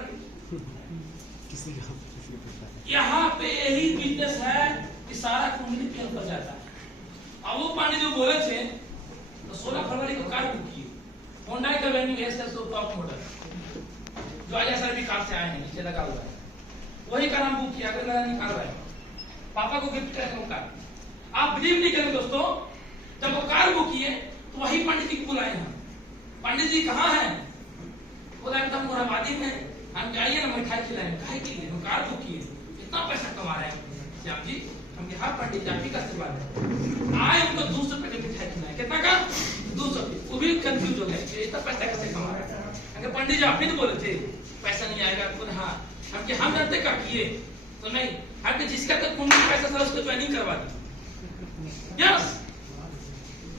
यहाँ पे यही बिजनेस है कि सारा कुंडली फेल कर जाता है। अब वो पांडे जो बोले थे तो 16 फरवरी को कार बुक की, होंडा का वेन्यू है टॉप मॉडल, जो आज सर भी कार से आए हैं, नीचे लगा हुआ है, वही का नाम बुक किया। अगर मेरा निकाल रहा है, पापा को गिफ्ट करने को कार। आप बिलीव नहीं करेंगे दोस्तों, जब वो कार बुक किए तो वही पंडित जी को बुलाए हम। पंडित जी कहाँ हैं? बोला एकदम मुराबादी में, हम जाइए ना मिठाई खिलाएं। खाए के लिए हम कार बुक किए, इतना पैसा कमा रहे हैं श्याम जी। हम कहा हाँ पंडित जी आप ही का आशीर्वाद है। आए उनको 200 रुपए की मिठाई खिलाए। कितना का? 200। वो भी कंफ्यूज हो गए, इतना पैसा कैसे कमा रहा है? पंडित जी आप ही तो बोले थे पैसा नहीं आएगा। हाँ, हम जानते क्या किए तो नहीं, आपके जिसका तो कुंडली पैसा था उसको ट्रेनिंग करवा दी। यस,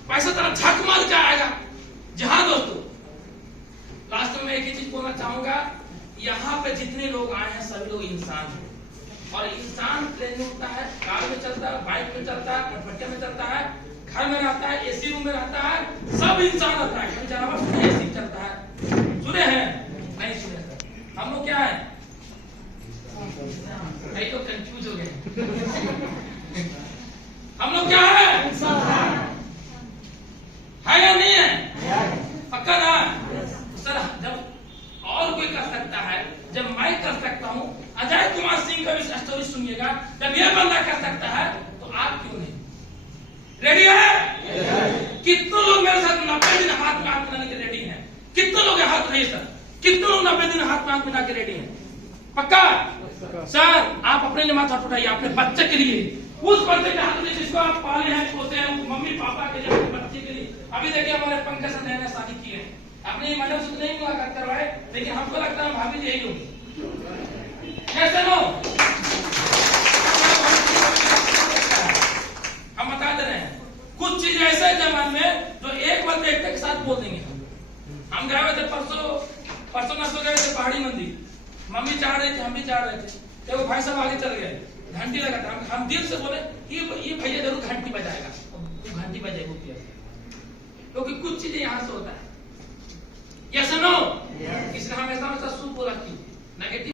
पैसा तेरा झक मार के आएगा। जहां दोस्तों लास्ट में एक ही चीज बोलना चाहूंगा, यहाँ पे जितने लोग आए हैं सभी लोग इंसान हैं, और इंसान ट्रेन में होता है, कार में चलता है, बाइक में चलता है, पटपटे में चलता है, घर में रहता है, एसी रूम में रहता है, सब इंसान रहता है। जानवर एसी चलता है, सुने हैं? नहीं सुने सर। हम लोग क्या है, नहीं तो कंफ्यूज हो गए। हम लोग क्या है या नहीं है? पक्का ना? सर जब और कोई कर सकता है, जब मैं कर सकता हूँ, अजय कुमार सिंह का भी स्टोरी सुनिएगा, जब ये बंदा कर सकता है तो आप क्यों नहीं? रेडी है? कितने लोग मेरे साथ 90 दिन हाथ में हाथ मिलाने के रेडी हैं? कितने लोग हाथ नहीं सर? कितने लोग 90 दिन हाथ में हाथ मिला के रेडी हैं? पक्का? सर आप अपने लिए माथा उठाइए, अपने बच्चे के लिए, उस बच्चे के हाथ में जिसको आप पाले हैं, पोते हैं, मम्मी पापा के लिए, बच्चे के लिए। अभी देखिए हमारे पंकज से नया शादी किए हैं, अपने मैडम से नहीं मुलाकात करवाए, लेकिन हमको लगता है भाभी यही होगी। कैसे लो? हम बता दे रहे हैं, कुछ चीज ऐसे जमान में जो एक बार एक के साथ बोल देंगे। हम गए हुए थे परसों नसों गए थे पहाड़ी मंदिर, मम्मी चाह रही थी, हम भी चाह रहे थे, तो वो भाई साहब आगे चल गए, घंटी लगा था, हम दिल से बोले ये भैया जरूर घंटी बजाएगा, तो घंटी बजाएगी, क्योंकि कुछ चीजें यहाँ से होता है। Yes no? इसलिए हमेशा शुभ बोला कि नेगेटिव